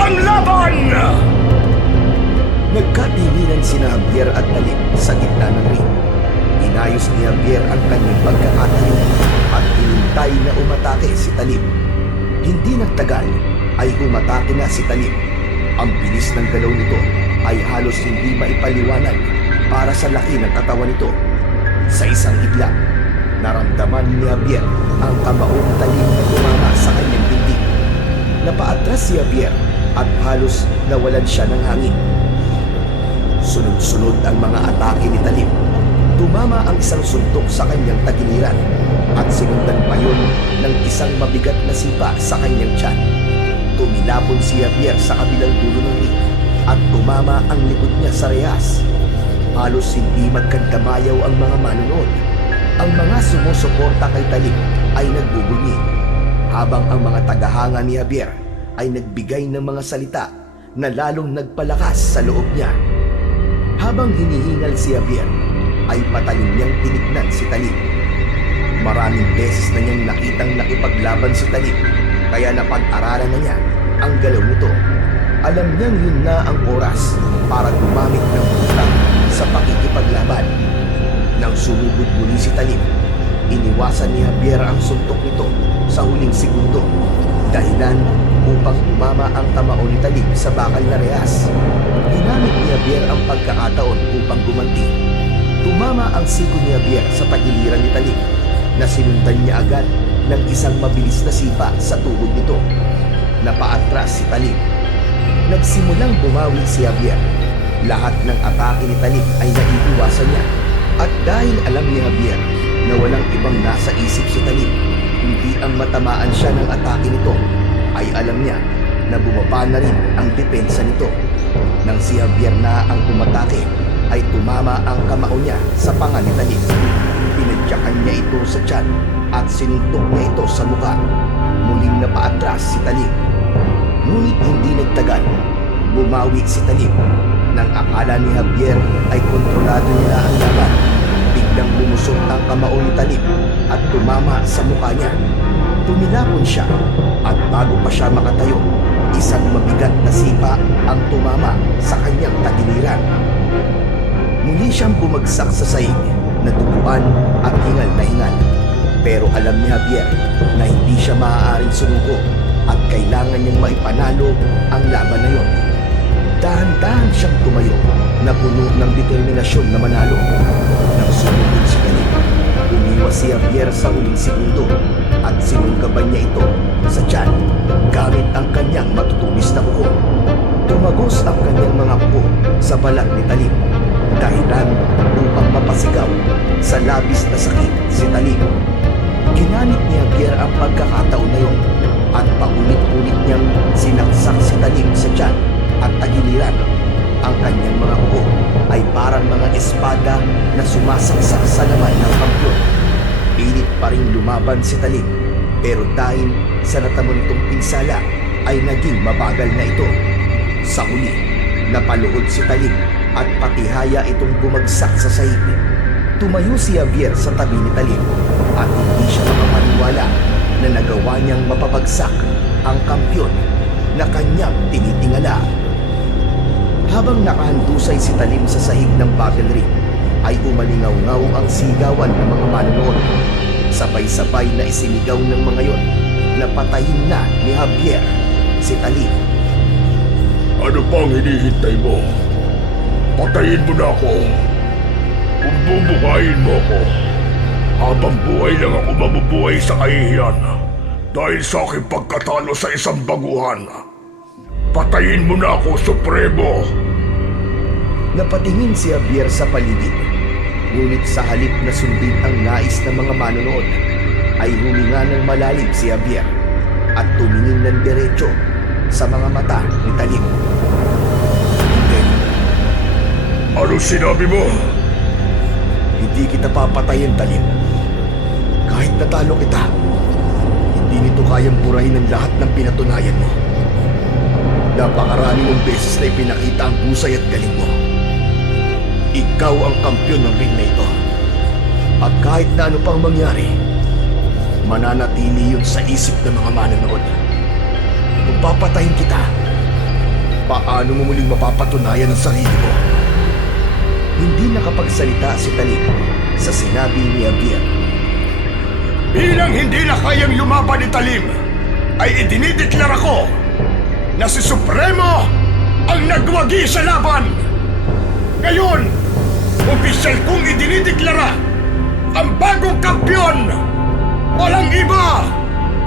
ang laban! Nagkatinginan sina Javier at Talib sa gitna ng ring. Inayos ni Javier ang kanyang pagkakatayo at hinintay na umatake si Talib. Hindi nagtagal ay umatake na si Talib. Ang bilis ng galaw nito ay halos hindi maipaliwanag para sa laki ng katawan nito. Sa isang iglap, naramdaman ni Javier ang kamaong Talib na tumama sa kanyang dibdib. Napaatras si Javier at halos nawalan siya ng hangin. Sunod-sunod ang mga atake ni Talib. Tumama ang isang suntok sa kanyang tagiliran at sinundan pa yun ng isang mabigat na sipa sa kanyang tiyan. Tumilapon si Javier sa kabilang dulo ng ring at tumama ang likod niya sa rehas. Halos hindi magkandamayaw ang mga manonood. Ang mga sumusuporta kay Talib ay nagbubunyi, habang ang mga tagahanga ni Javier ay nagbigay ng mga salita na lalong nagpalakas sa loob niya. Habang hinihingal si Javier, ay patalim niyang tinignan si Talib. Maraming beses na niyang nakitang nakipaglaban si Talib, kaya napag-aralan na niya ang galaw nito. Alam niyang yun na ang oras para gumamit ng utak sa pakikipaglaban. Nang sumugod muli si Talib, iniwasan ni Javier ang suntok nito sa huling segundo, dahilan upang tumama ang kamao ni Talib sa bakal na rehas. Ginamit ni Javier ang pagkakataon upang gumanti. Tumama ang sigo ni Javier sa tagiliran ni Talib na sinundan niya agad ng isang mabilis na sipa sa tuhod nito. Napaatras si Talib. Nagsimulang bumawi si Javier. Lahat ng atake ni Talib ay naiiwasan niya. At dahil alam ni Javier na walang ibang nasa isip si Talib, kundi ang matamaan siya ng atake nito, ay alam niya na bumaba na rin ang depensa nito. Nang si Javier na ang umatake, ay tumama ang kamao niya sa panga ni Talib. Pinadyakan niya ito sa tiyan at sinuntok niya ito sa mukha. Muling napaatras si Talib. Ngunit hindi nagtagal, bumawi si Talib. Nang akala ni Javier ay kontrolado niya ang laban, biglang lumusot ang kamao ni Talib at tumama sa mukha niya. Tumilapon siya at bago pa siya makatayo, isang mabigat na sipa ang tumama sa kanyang tagiliran. Muli siyang bumagsak sa saing, natubuan at hingal na hingal. Pero alam ni Javier na hindi siya maaaring sumuko at kailangan niyang maipanalo ang laban na yon. Dahan-dahan siyang tumayo na puno ng determinasyon na manalo. Nang sumugod si Talib, umiwas si Javier sa huling segundo at sinunggaban niya ito sa tiyan gamit ang kanyang matutulis na kuko. Tumagos ang kanyang mga kuko sa balat ni Talib, dahilan upang mapasigaw sa labis na sakit si Talib. Ginamit ni Javier ang pagkakataon na yon at paulit-ulit niyang sinaksak si Talib sa tiyan at tagiliran. Ang kanyang mga kuko ay parang mga espada na sumasaksak sa laman ng kampiyon. Pilit pa rin lumaban si Talib, pero dahil sa natamo nitong pinsala ay naging mabagal na ito. Sa huli, napaluhod si Talim at patihaya itong bumagsak sa sahig. Tumayo si Javier sa tabi ni Talim at hindi siya makapaniwala na nagawa niyang mapabagsak ang kampyon na kanyang tinitingala. Habang nakahandusay si Talim sa sahig ng battle ring, ay umalingaw-ngaw ang sigawan ng mga manonood. Sabay-sabay na isinigaw ng mga yon na patayin na ni Javier si Talim. Ano pang hinihintay mo? Patayin mo na ako. Kung bubuhayin mo ako, habang buhay lang ako mabubuhay sa kahihiyan dahil sa aking pagkatalo sa isang baguhan. Patayin mo na ako, Supremo! Napatingin si Javier sa paligid. Ngunit sa halip na sundin ang nais ng mga manonood, ay huminga ng malalim si Javier at tumingin ng diretso sa mga mata ni Talim. Hindi. Ano sinabi mo? Hindi kita papatayin, Talim. Kahit natalo kita, hindi nito kayang burahin ang lahat ng pinatunayan mo. Napakarami mong beses na ipinakita ang husay at galing mo. Ikaw ang kampyon ng ring na ito. At kahit na ano pang mangyari, mananatili yun sa isip ng mga manonood. Kung papatayin kita, paano mo muling mapapatunayan ang sarili mo? Hindi nakapagsalita si Talim sa sinabi ni Javier. Bilang hindi na kayang lumaban ni Talim, ay idinideklara ko na si Supremo ang nagwagi sa laban. Ngayon, opisyal kong idinideklara ang bagong kampyon. Walang iba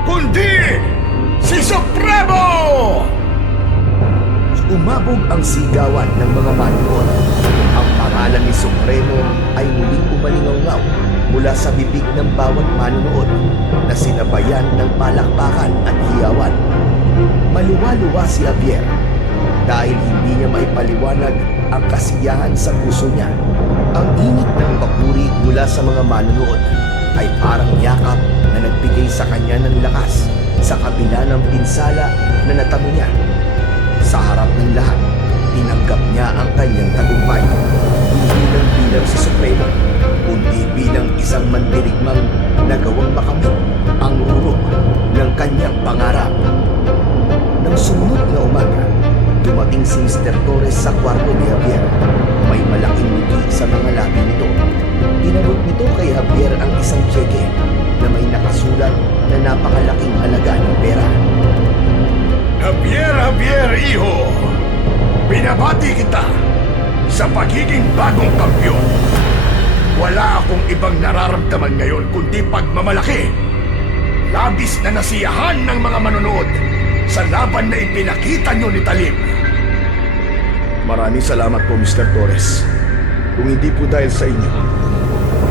kundi si Supremo! Umabog ang sigawan ng mga manonood. Ang pangalan ni Supremo ay muling umalingaw mula sa bibig ng bawat manonood na sinabayan ng palakpakan at hiyawan. Maluwa-luwa si Javier dahil hindi niya maipaliwanag ang kasiyahan sa puso niya. Ang init ng papuri mula sa mga manonood ay parang yakap na nagbigay sa kanya ng lakas sa kabila ng pinsala na natamo niya. Sa harap ng lahat, tinanggap niya ang kanyang tagumpay. Hindi lang bilang si Supremo, kundi bilang isang mandirigmang nagawang makamit ang rurok ng kanyang pangarap. Nang sumunod na umaga, dumating si Mr. Torres sa kwarto ni Javier. May malaking ngiti sa mga labi nito. Inabot nito kay Javier ang isang tseke na may nakasulat na napakalaking halaga ng pera. Javier, iho! Binabati kita sa pagiging bagong kampyon. Wala akong ibang nararamdaman ngayon kundi pagmamalaki. Labis na nasiyahan ng mga manonood sa laban na ipinakita nyo ni Talim. Maraming salamat po, Mr. Torres. Kung hindi po dahil sa inyo,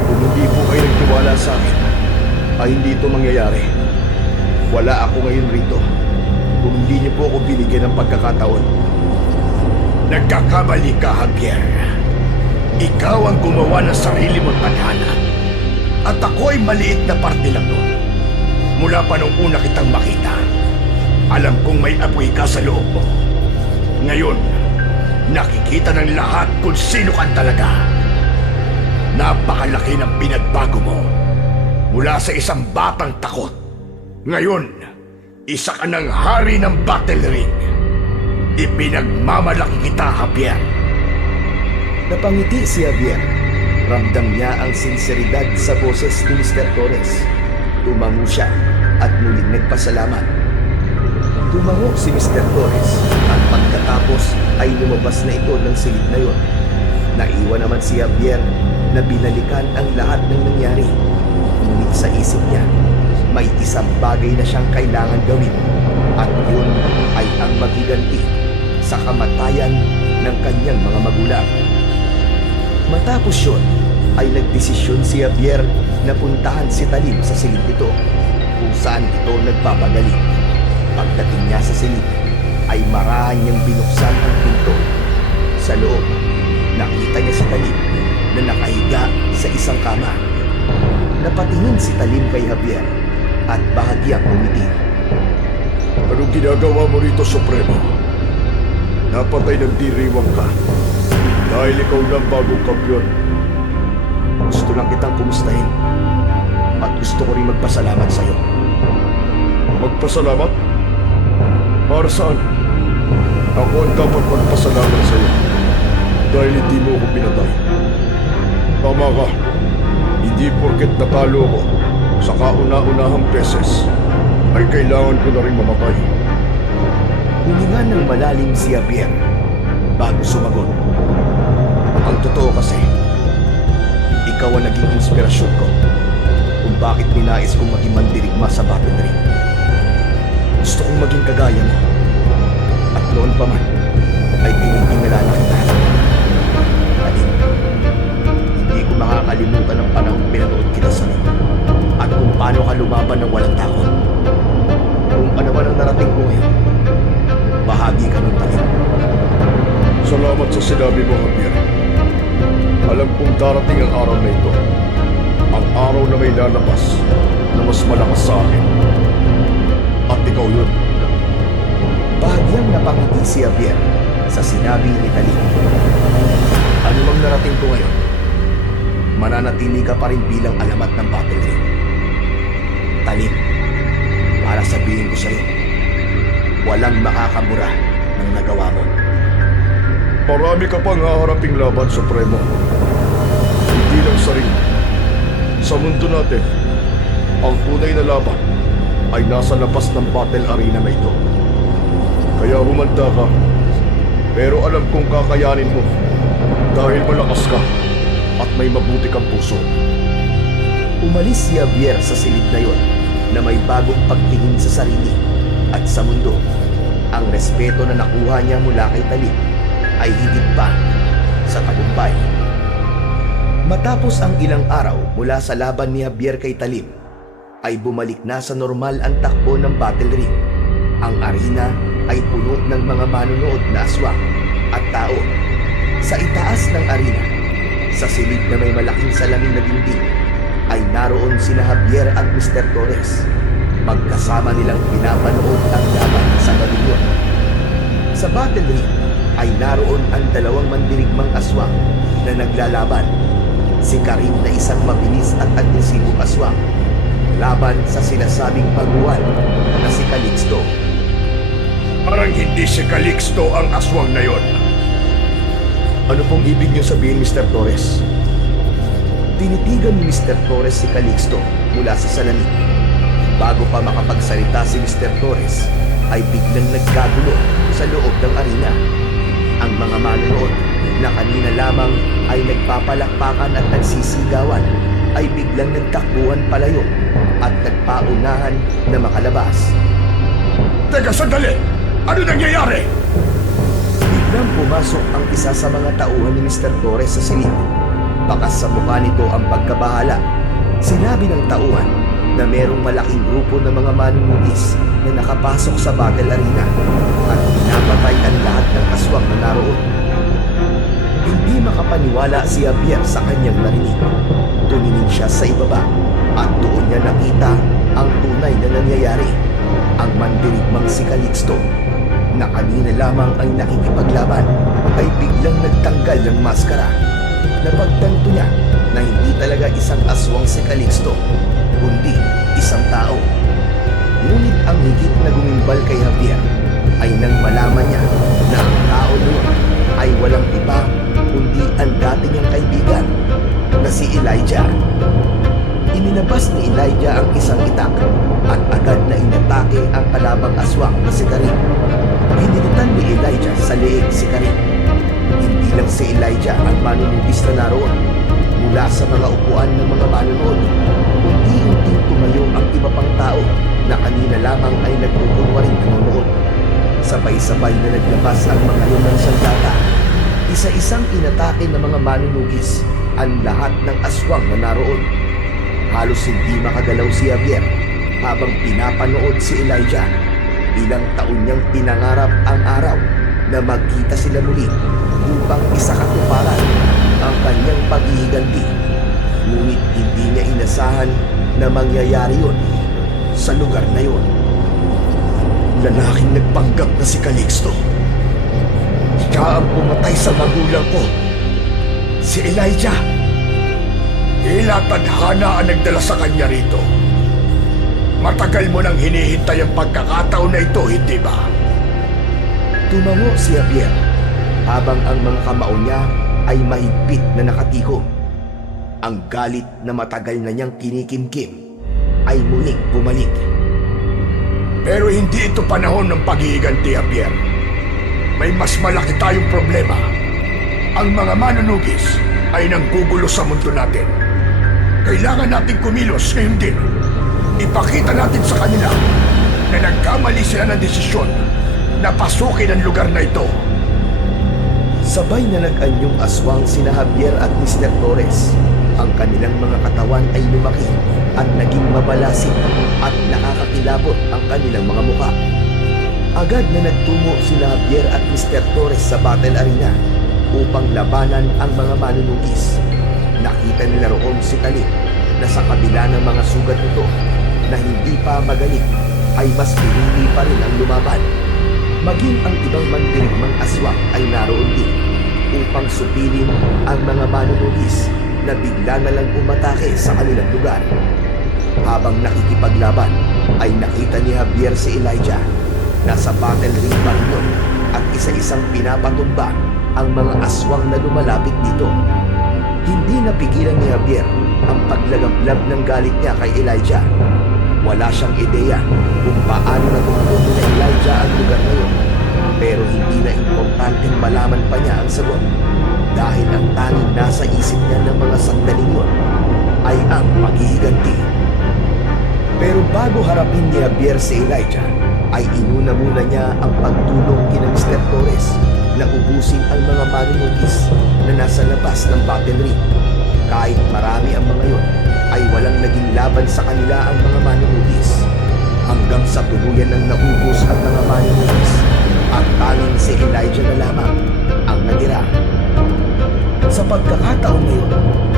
kung hindi po kayo nagtiwala sa akin, ay hindi ito mangyayari. Wala ako ngayon rito kung hindi niyo po ako binigyan ng pagkakataon. Nagkakamali ka, Javier. Ikaw ang gumawa ng sarili mong tadhana. At ako'y maliit na parte lang nun. Mula pa nung una kitang makita, alam kong may apoy ka sa loob mo. Ngayon, nakikita ng lahat kung sino ka talaga. Napakalaki ng pinagbago mo. Mula sa isang batang takot, ngayon, isa ka ng hari ng battle ring. Ipinagmamalaki kita, Javier. Napangiti si Javier. Ramdam niya ang sinseridad sa boses ni Mr. Torres. Tumango siya at muling nagpasalamat. Tumango si Mr. Torres at pagkatapos ay lumabas na ito ng silid na yon. Naiwan naman si Javier na binalikan ang lahat ng nangyari. Ngunit sa isip niya, may isang bagay na siyang kailangan gawin at yun ay ang magiganti sa kamatayan ng kanyang mga magulang. Matapos yun, ay nagdesisyon si Javier na puntahan si Talim sa silid nito kung saan ito nagpapagaling. Pagdating niya sa silid, ay marahan niyang binuksan ang pinto. Sa loob, nakita niya si Talim na nakahiga sa isang kama. Napatingin si Talim kay Javier at bahagyang umiti. Anong ginagawa mo rito, Supremo? napatay ng diriwang ka dahil ikaw lang bagong kampiyon. Gusto lang kitang kumustahin. At gusto ko rin magpasalamat sa'yo. Magpasalamat? Para saan? Ako ang dapat magpasalamat sa iyo dahil hindi mo ako pinatay. Tama ka. Hindi porket natalo ko sa kauna-unahang beses ay kailangan ko na rin mamatay. Huminga ng malalim si Javier bago sumagot. Ang totoo kasi, ikaw ang naging inspirasyon ko kung bakit ninais kong maging mandirigma sa Battle Ring. Gusto kong maging kagaya mo. At noon pa man, ay tinitingala na kita. Alin, hindi ko makakalimutan ang panahon pinanood kita sa ring at kung paano ka lumaban ng walang takot. Kung ano man ang narating ko ngayon, bahagi ka ng talim. Salamat sa sinabi mo, Javier. Alam kong darating ang araw na ito. Ang araw na may lalabas na mas malakas sa akin. At ikaw yun. Bahagyang napangiti si Javier sa sinabi ni Talim. Ano mang narating ko ngayon, mananatili ka pa rin bilang alamat ng Battle Ring. Talim, para sabihin ko sa'yo, walang makakamura ng nagawa mo. Marami ka pang haharaping laban, Supremo. Hindi lang sa ring. Sa mundo natin, ang tunay na laban ay nasa labas ng battle arena na ito. Kaya humanda ka, pero alam kong kakayanin mo dahil malakas ka at may mabuti kang puso. Umalis si Javier sa silid na yon na may bagong pagtingin sa sarili at sa mundo. Ang respeto na nakuha niya mula kay Talim ay higit pa sa tagumpay. Matapos ang ilang araw mula sa laban ni Javier kay Talim, ay bumalik na sa normal ang takbo ng Battle Ring. Ang arena ay puno ng mga manunood na aswang at tao. Sa itaas ng arena, sa silid na may malaking salamin na dingding, ay naroon sina Javier at Mr. Torres. Magkasama nilang pinapanood ang laban sa pavilyon. Sa Battle Ring ay naroon ang dalawang mandirigmang aswang na naglalaban. Si Karim na isang mabilis at agresibong aswang laban sa sinasabing baguhan na si Calixto. Parang hindi si Calixto ang aswang na yon. Ano pong ibig niyo sabihin, Mr. Torres? Tinitigan ni Mr. Torres si Calixto mula sa salamin. Bago pa makapagsalita si Mr. Torres, ay biglang nagkagulo sa loob ng arena. Ang mga manonood na kanina lamang ay nagpapalakpakan at nagsisigawan ay biglang nagtakbuhan palayo at nagpaunahan na makalabas. Teka, sandali! Ano nangyayari? Biglang pumasok ang isa sa mga tauhan ni Mr. Torres sa silid. Bakas sa mukha nito ang pagkabahala. Sinabi ng tauhan na merong malaking grupo ng mga manunugis na nakapasok sa battle arena at pinapatay ang lahat ng aswang na naroon. Hindi makapaniwala si Javier sa kanyang narinig. Tumingin siya sa ibaba at doon niya nakita ang tunay na nangyayari. Ang mandirigmang si Calixto na kanina lamang ay nakikipaglaban ay biglang nagtanggal ng maskara. Napagtanto niya na hindi talaga isang aswang si Calixto, kundi isang tao. Ngunit ang higit na gumimbal kay Javier ay nang malaman niya na ang tao noon ay walang iba kundi ang dati niyang kaibigan na si Elijah. Ininabas ni Elijah ang isang itak at agad na inatake ang kalabang aswang na si Karim. Hinilitan ni Elijah sa leeg si Karim. Hindi lang si Elijah ang manunugis na naroon. Mula sa mga upuan ng mga manunood, unti-unting tumayo ang iba pang tao na kanina lamang ay nagkukunwaring nanonood. Sabay-sabay na naglabas ang mga yun ng sandata. Isa-isang inatake ng mga manunugis ang lahat ng aswang na naroon. Halos hindi makagalaw si Javier habang pinapanood si Elijah. Ilang taon niyang pinangarap ang araw na magkita sila muli upang isakatuparan ang kanyang paghihiganti. Ngunit hindi niya inasahan na mangyayari yon sa lugar na yon. Lalaking nagpanggap na si Calixto. Siya ang pumatay sa magulang ko. Si Elijah. Tila tadhana ang nagdala sa kanya rito. Matagal mo nang hinihintay ang pagkakataon na ito, hindi ba? Tumango si Javier habang ang mga kamao niya ay mahigpit na nakatikom. Ang galit na matagal na niyang kinikimkim ay muling bumalik. Pero hindi ito panahon ng paghihiganti, Javier. May mas malaki tayong problema. Ang mga manunugis ay nanggugulo sa mundo natin. Kailangan nating kumilos ngayon din. Ipakita natin sa kanila na nagkamali sila ng desisyon na pasukin ang lugar na ito. Sabay na nag-anyong aswang sina Javier at Mr. Torres. Ang kanilang mga katawan ay lumaki at naging mabalasik at nakakakilabot ang kanilang mga muka. Agad na nagtungo sina Javier at Mr. Torres sa battle arena upang labanan ang mga manunugis. Nakita nila roon si Talim na sa kabila ng mga sugat nito na hindi pa magaling ay mas pinili pa rin ang lumaban. Maging ang ibang mandirigmang aswang ay naroon din upang supilin ang mga manunugis na bigla na lang umatake sa kanilang lugar. Habang nakikipaglaban ay nakita ni Javier si Elijah. Nasa battle ring pa rin yun at isa-isang pinapatumba ang mga aswang na lumalapit dito. Hindi napigilan ni Javier ang paglagablab ng galit niya kay Elijah. Wala siyang ideya kung paano natutunan ni Elijah ang lugar na yun. Pero hindi na importanteng malaman pa niya ang sagot dahil ang tanging nasa isip niya ng mga sandaling yun ay ang paghihiganti. Pero bago harapin ni Javier si Elijah, ay inuna muna niya ang pagtulong kina Mr. Torres na ubusin ang mga manunugis na nasa labas ng battle ring. Kahit marami ang mga yon, ay walang naging laban sa kanila ang mga manunugis. Hanggang sa tuluyan ng naubos ang mga manunugis, ang tanging si Elijah na lamang ang natira. Sa pagkakataon ngayon,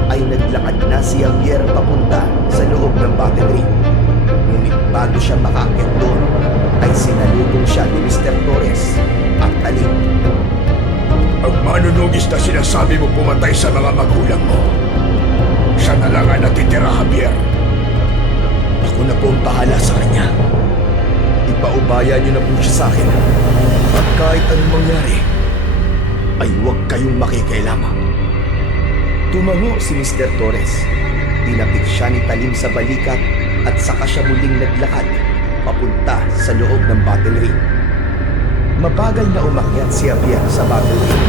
ay naglakad na si Javier papunta sa loob ng battle ring. Ngunit bago siya makaakyat doon, ay sinalubong siya ni Mr. Torres at Talim. Ang manunugis na sinasabi mo pumatay sa mga magulang mo, siya na lang ang natitira, Javier. Ako na po ang bahala sa kanya. Ipaubaya niyo na po siya sa akin. At kahit anong mangyari, ay huwag kayong makikialamang. Tumango si Mr. Torres. Tinapik siya ni Talim sa balikat at saka siya muling naglakad papunta sa loob ng battle ring. Mabagal na umakyat si Javier sa battle ring.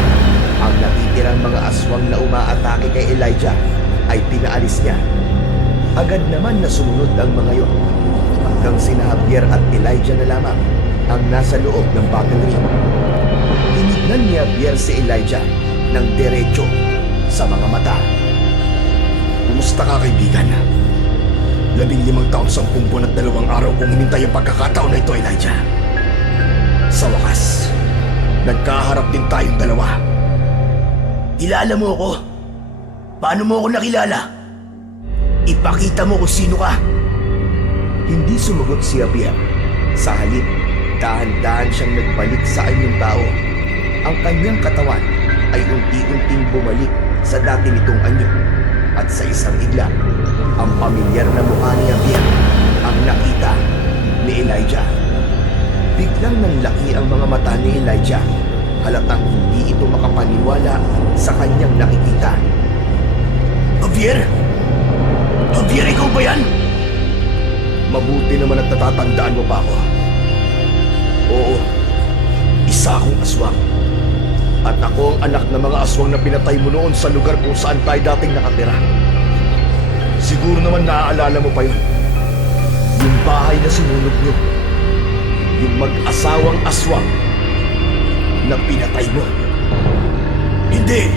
Ang natitirang mga aswang na umaatake kay Elijah ay pinaalis niya. Agad naman na sumunod ang mga yon hanggang sina Javier at Elijah na lamang ang nasa loob ng battle ring. Tinignan ni Javier si Elijah ng diretso sa mga mata. Kumusta ka, kaibigan? 15 taon, 10 buwan at 2 araw kung hinintay ang pagkakataon na ito, Elijah. Sa wakas, nagkaharap din tayong dalawa. Kilala mo ako? Paano mo ako nakilala? Ipakita mo kung sino ka. Hindi sumagot si Javier. Sa halip, dahan-dahan siyang nagbalik sa anyong tao. Ang kanyang katawan ay unti-unting bumalik sa dati nitong anyo. At sa isang iglap, ang pamilyar na mukha ni Javier ang nakita ni Elijah. Biglang nanlaki ang mga mata ni Elijah. Halatang hindi ito makapaniwala sa kanyang nakikita. Javier? Javier, ikaw ba yan? Mabuti naman at natatandaan mo pa ako. Oo, isa akong aswang. At ako ang anak ng mga aswang na pinatay mo noon sa lugar kung saan tayo dating nakatira. Siguro naman naaalala mo pa yun. Yung bahay na sinunog nyo. Yung mag-asawang aswang na pinatay mo. Hindi.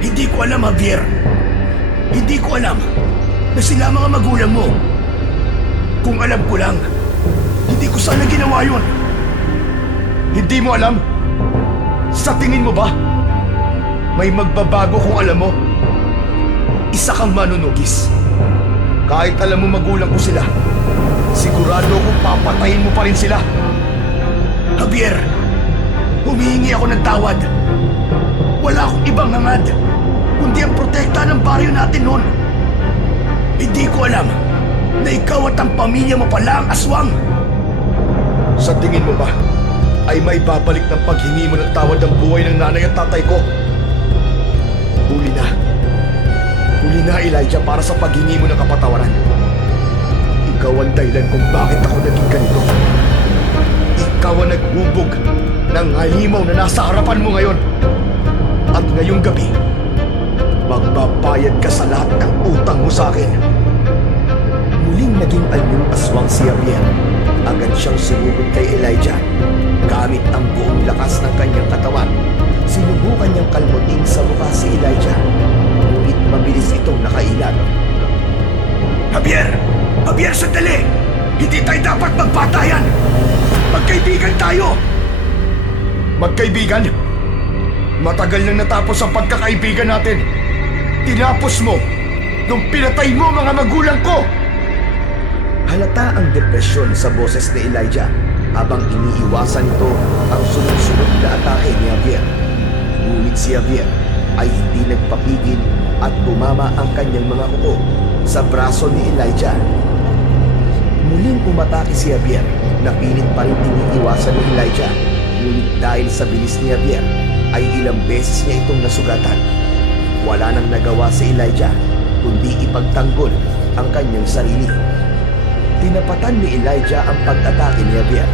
Hindi ko alam, Javier. Hindi ko alam na sila mga magulang mo. Kung alam ko lang, hindi ko sana ginawa yun. Hindi mo alam? Sa tingin mo ba? May magbabago kung alam mo? Isa kang manunugis. Kahit alam mo magulang ko sila, sigurado kong papatayin mo pa rin sila. Javier, Humihingi ako ng tawad. Wala akong ibang hangad, kundi ang protekta ng baryo natin noon. Hindi ko alam na ikaw at ang pamilya mo pala ang aswang. Sa tingin mo ba, ay may babalik ng paghingi mo ng tawad ang buhay ng nanay at tatay ko? Huli na. Huli na, Elijah, para sa paghingi mo ng kapatawaran. Ikaw ang dahilan kung bakit ako naging ganito. Ikaw ang nagbubog ng halimaw na nasa harapan mo ngayon. At ngayong gabi, magbabayad ka sa lahat ng utang mo sa akin. Muling naging anyong aswang si Javier. Agad siyang sumugod kay Elijah. Gamit ang buong lakas ng kanyang katawan, sinubukan niyang kalmutin sa mukha si Elijah. Ngunit mabilis itong nakailag. Javier! Javier, sandali! Hindi tayo dapat magpatayan! Magkaibigan tayo! Magkaibigan? Matagal na natapos ang pagkakaibigan natin. Tinapos mo nung pinatay mo mga magulang ko! Halata ang depresyon sa boses ni Elijah habang iniiwasan nito ang sunod-sunod na atake ni Javier. Ngunit si Javier ay hindi nagpapigil at bumama ang kanyang mga kuko sa braso ni Elijah. Muling umatake si Javier na pilit pa rin iniiwasan ni Elijah. Ngunit dahil sa bilis ni Javier ay ilang beses niya itong nasugatan. Wala nang nagawa si Elijah kundi ipagtanggol ang kanyang sarili. Tinapatan ni Elijah ang pag-atake ni Javier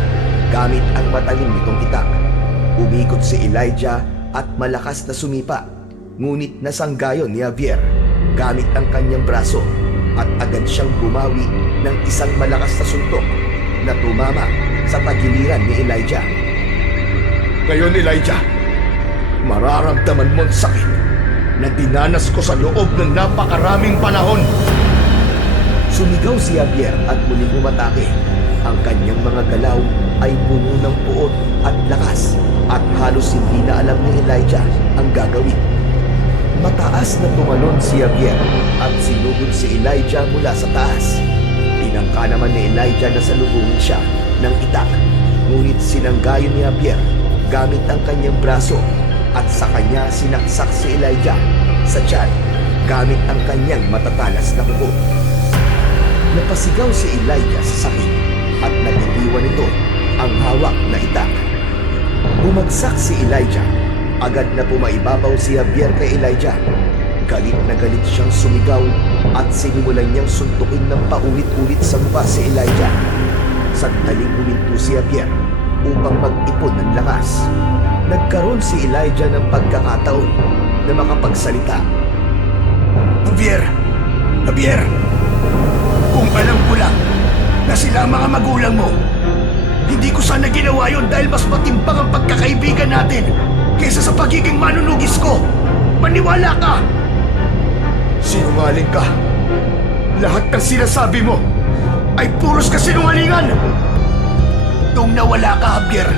gamit ang matalim nitong itak. Umikot si Elijah at malakas na sumipa, ngunit nasanggayon ni Javier gamit ang kanyang braso at agad siyang bumawi ng isang malakas na suntok na tumama sa tagiliran ni Elijah. Ngayon, Elijah, mararamdaman mo ang sakit na dinanas ko sa loob ng napakaraming panahon. Sumigaw si Javier at muling umatake. Ang kanyang mga galaw ay puno ng puot at lakas at halos hindi na alam ni Elijah ang gagawin. Mataas na tumalon si Javier at sinugod si Elijah mula sa taas. Tinangka naman ni Elijah na salubungin siya ng itak. Ngunit sinanggayon ni Javier gamit ang kanyang braso at sa kanya sinaksak si Elijah sa tiyan gamit ang kanyang matatalas na kuko. Napasigaw si Elijah sa sakit at nabitiwan nito ang hawak na itak. Bumagsak si Elijah. Agad na pumaibabaw si Javier kay Elijah. Galit na galit siyang sumigaw at sinimulan niyang suntukin ng paulit-ulit sa mukha si Elijah. Sandaling huminto si Javier upang mag-ipon ng lakas. Nagkaroon si Elijah ng pagkakataon na makapagsalita. Javier! Javier! Kung alam ko lang na sila ang mga magulang mo, hindi ko sana ginawa yun dahil mas matimbang ang pagkakaibigan natin kaysa sa pagiging manunugis ko. Maniwala ka! Sinungaling ka. Lahat ng sinasabi mo ay puros kasinungalingan. Nung nawala ka, Javier,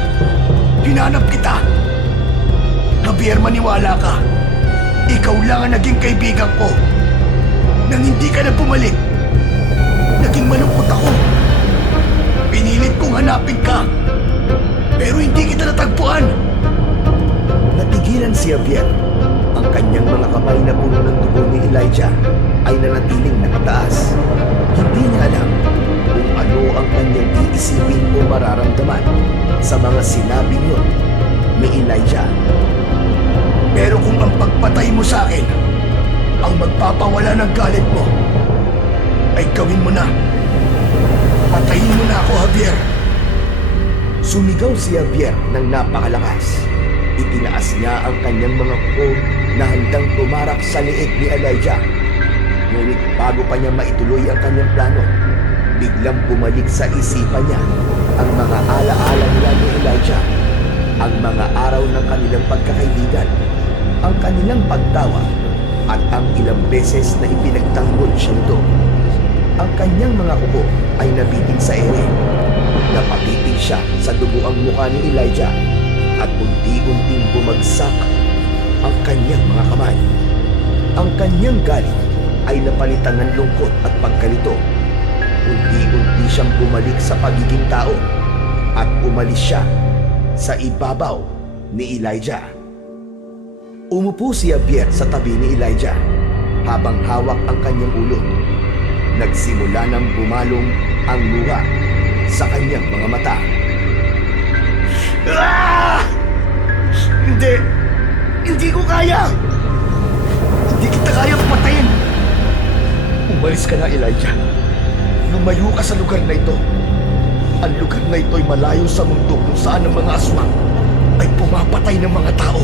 hinanap kita. Javier, maniwala ka. Ikaw lang ang naging kaibigan ko. Nang hindi ka na bumalik, naging malungkot ako. Pinilit kong hanapin ka, pero hindi kita natagpuan. Natigilan si Javier. Ang kanyang mga kamay na puno ng dugo ni Elijah ay nanatiling nakataas. Hindi niya alam kung ano ang kanyang iisipin o mararamdaman sa mga sinabing yun ni Elijah. Pero kung ang pagpatay mo sa akin ang magpapawala ng galit mo, ay gawin mo na. Patayin mo na ako, Javier. Sumigaw si Javier ng napakalakas. Itinaas niya ang kanyang mga kuko na handang tumarak sa liig ni Elijah. Ngunit bago pa niya maituloy ang kanyang plano, biglang bumalik sa isipan niya ang mga alaala nila ni Elijah, ang mga araw ng kanilang pagkakaibigan, ang kanilang pagtawa, at ang ilang beses na ipinagtanggol siya nito. Ang kanyang mga kuko ay nabitin sa ere. Napapitig siya sa dugo ang mukha ni Elijah at unti-unting bumagsak ang kanyang mga kamay. Ang kanyang galit ay napalitan ng lungkot at pagkalito. Unti-unti siyang bumalik sa pagiging tao at umalis siya sa ibabaw ni Elijah. Umupo si Javier sa tabi ni Elijah habang hawak ang kanyang ulo. Nagsimula nang bumalong ang luha sa kanyang mga mata. Hindi! Hindi ko kaya! Hindi kita kaya patayin! Umalis ka na, Elijah. Lumayo ka sa lugar na ito. Ang lugar na ito ay malayo sa mundo kung saan ang mga aswang ay pumapatay ng mga tao.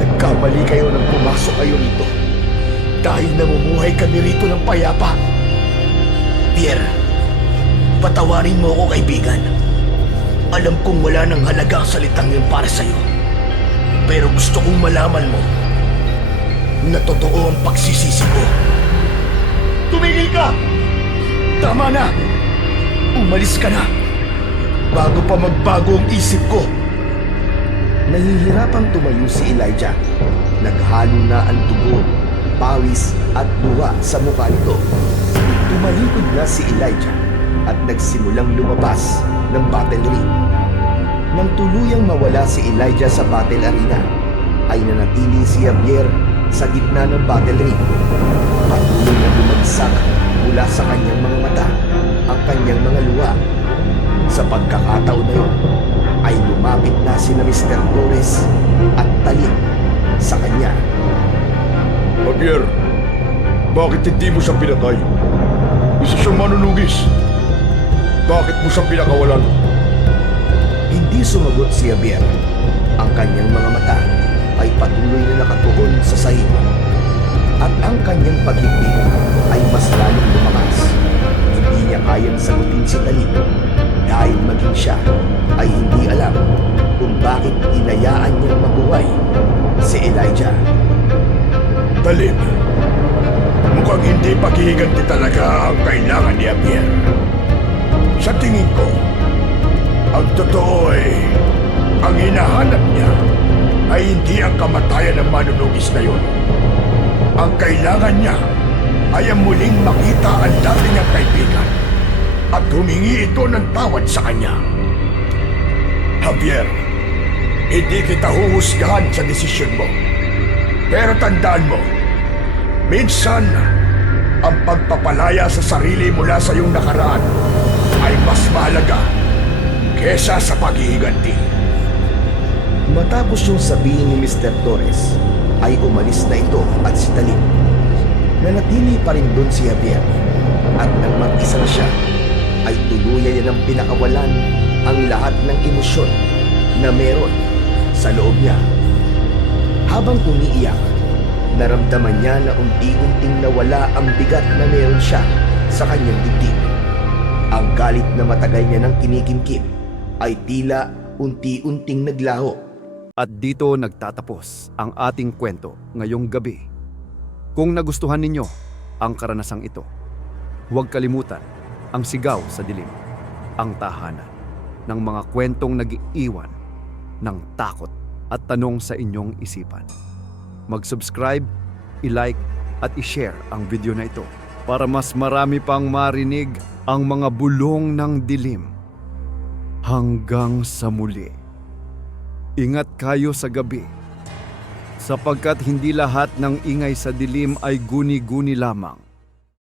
Nagkamali kayo nang pumasok kayo rito dahil namumuhay kami rito ng payapa. Pierre, patawarin mo ako, kaibigan. Alam kong wala nang halaga ang salitang yun para sa'yo. Pero gusto kong malaman mo na totoo ang pagsisisi ko. Tumigil ka! Tama na! Umalis ka na! Bago pa magbago ang isip ko! Nahihirapang tumayo si Elijah. Naghalo na ang dugo, pawis at luha sa mukha nito. Tumalikod na si Elijah at nagsimulang lumabas ng battle ring. Nang tuluyang mawala si Elijah sa battle arena, ay nanatili si Javier sa gitna ng battle ring. Patuloy na bumagsak mula sa kanyang mga mata ang kanyang mga luha. Sa pagkakataon na yun, ay lumapit na sina Mr. Torres at Talim sa kanya. Javier, bakit hindi mo siya pinatay? Isa siyang manunugis. Bakit mo siya pinakawalan? Hindi sumagot si Javier. Ang kanyang mga mata ay patuloy na nakatuon sa sahig. At ang kanyang pag-ibig ay mas lalong lumakas. Hindi niya kayang sagutin si Talim dahil maging siya ay hindi alam kung bakit hinayaan niyang mabuhay si Elijah. Talim, mukhang hindi paghihiganti talaga ang kailangan ni Javier. Sa tingin ko, ang totoo ay ang hinahanap niya ay hindi ang kamatayan ng manunugis na yun. Ang kailangan niya ay ang muling makita ang dati niyang kaibigan at humingi ito ng tawad sa kanya. Javier, hindi kita huhusgahan sa desisyon mo. Pero tandaan mo, minsan, ang pagpapalaya sa sarili mula sa iyong nakaraan ay mas mahalaga kesa sa paghihiganti. Matapos yung sabihin ni Mr. Torres, ay umalis na ito at si Talim. Nanatili pa rin doon si Javier at nang mag-isa na siya, ay tuluyan niya ng pinakawalan ang lahat ng emosyon na meron sa loob niya. Habang umiiyak, naramdaman niya na unti-unting nawala ang bigat na meron siya sa kanyang dibdib. Ang galit na matagal niya nang kinikimkim ay tila unti-unting naglaho. At dito nagtatapos ang ating kwento ngayong gabi. Kung nagustuhan ninyo ang karanasang ito, huwag kalimutan ang Sigaw sa Dilim, ang tahanan ng mga kwentong nag-iiwan ng takot at tanong sa inyong isipan. Mag-subscribe, i-like at i-share ang video na ito para mas marami pang marinig ang mga bulong ng dilim. Hanggang sa muli. Ingat kayo sa gabi, sapagkat hindi lahat ng ingay sa dilim ay guni-guni lamang.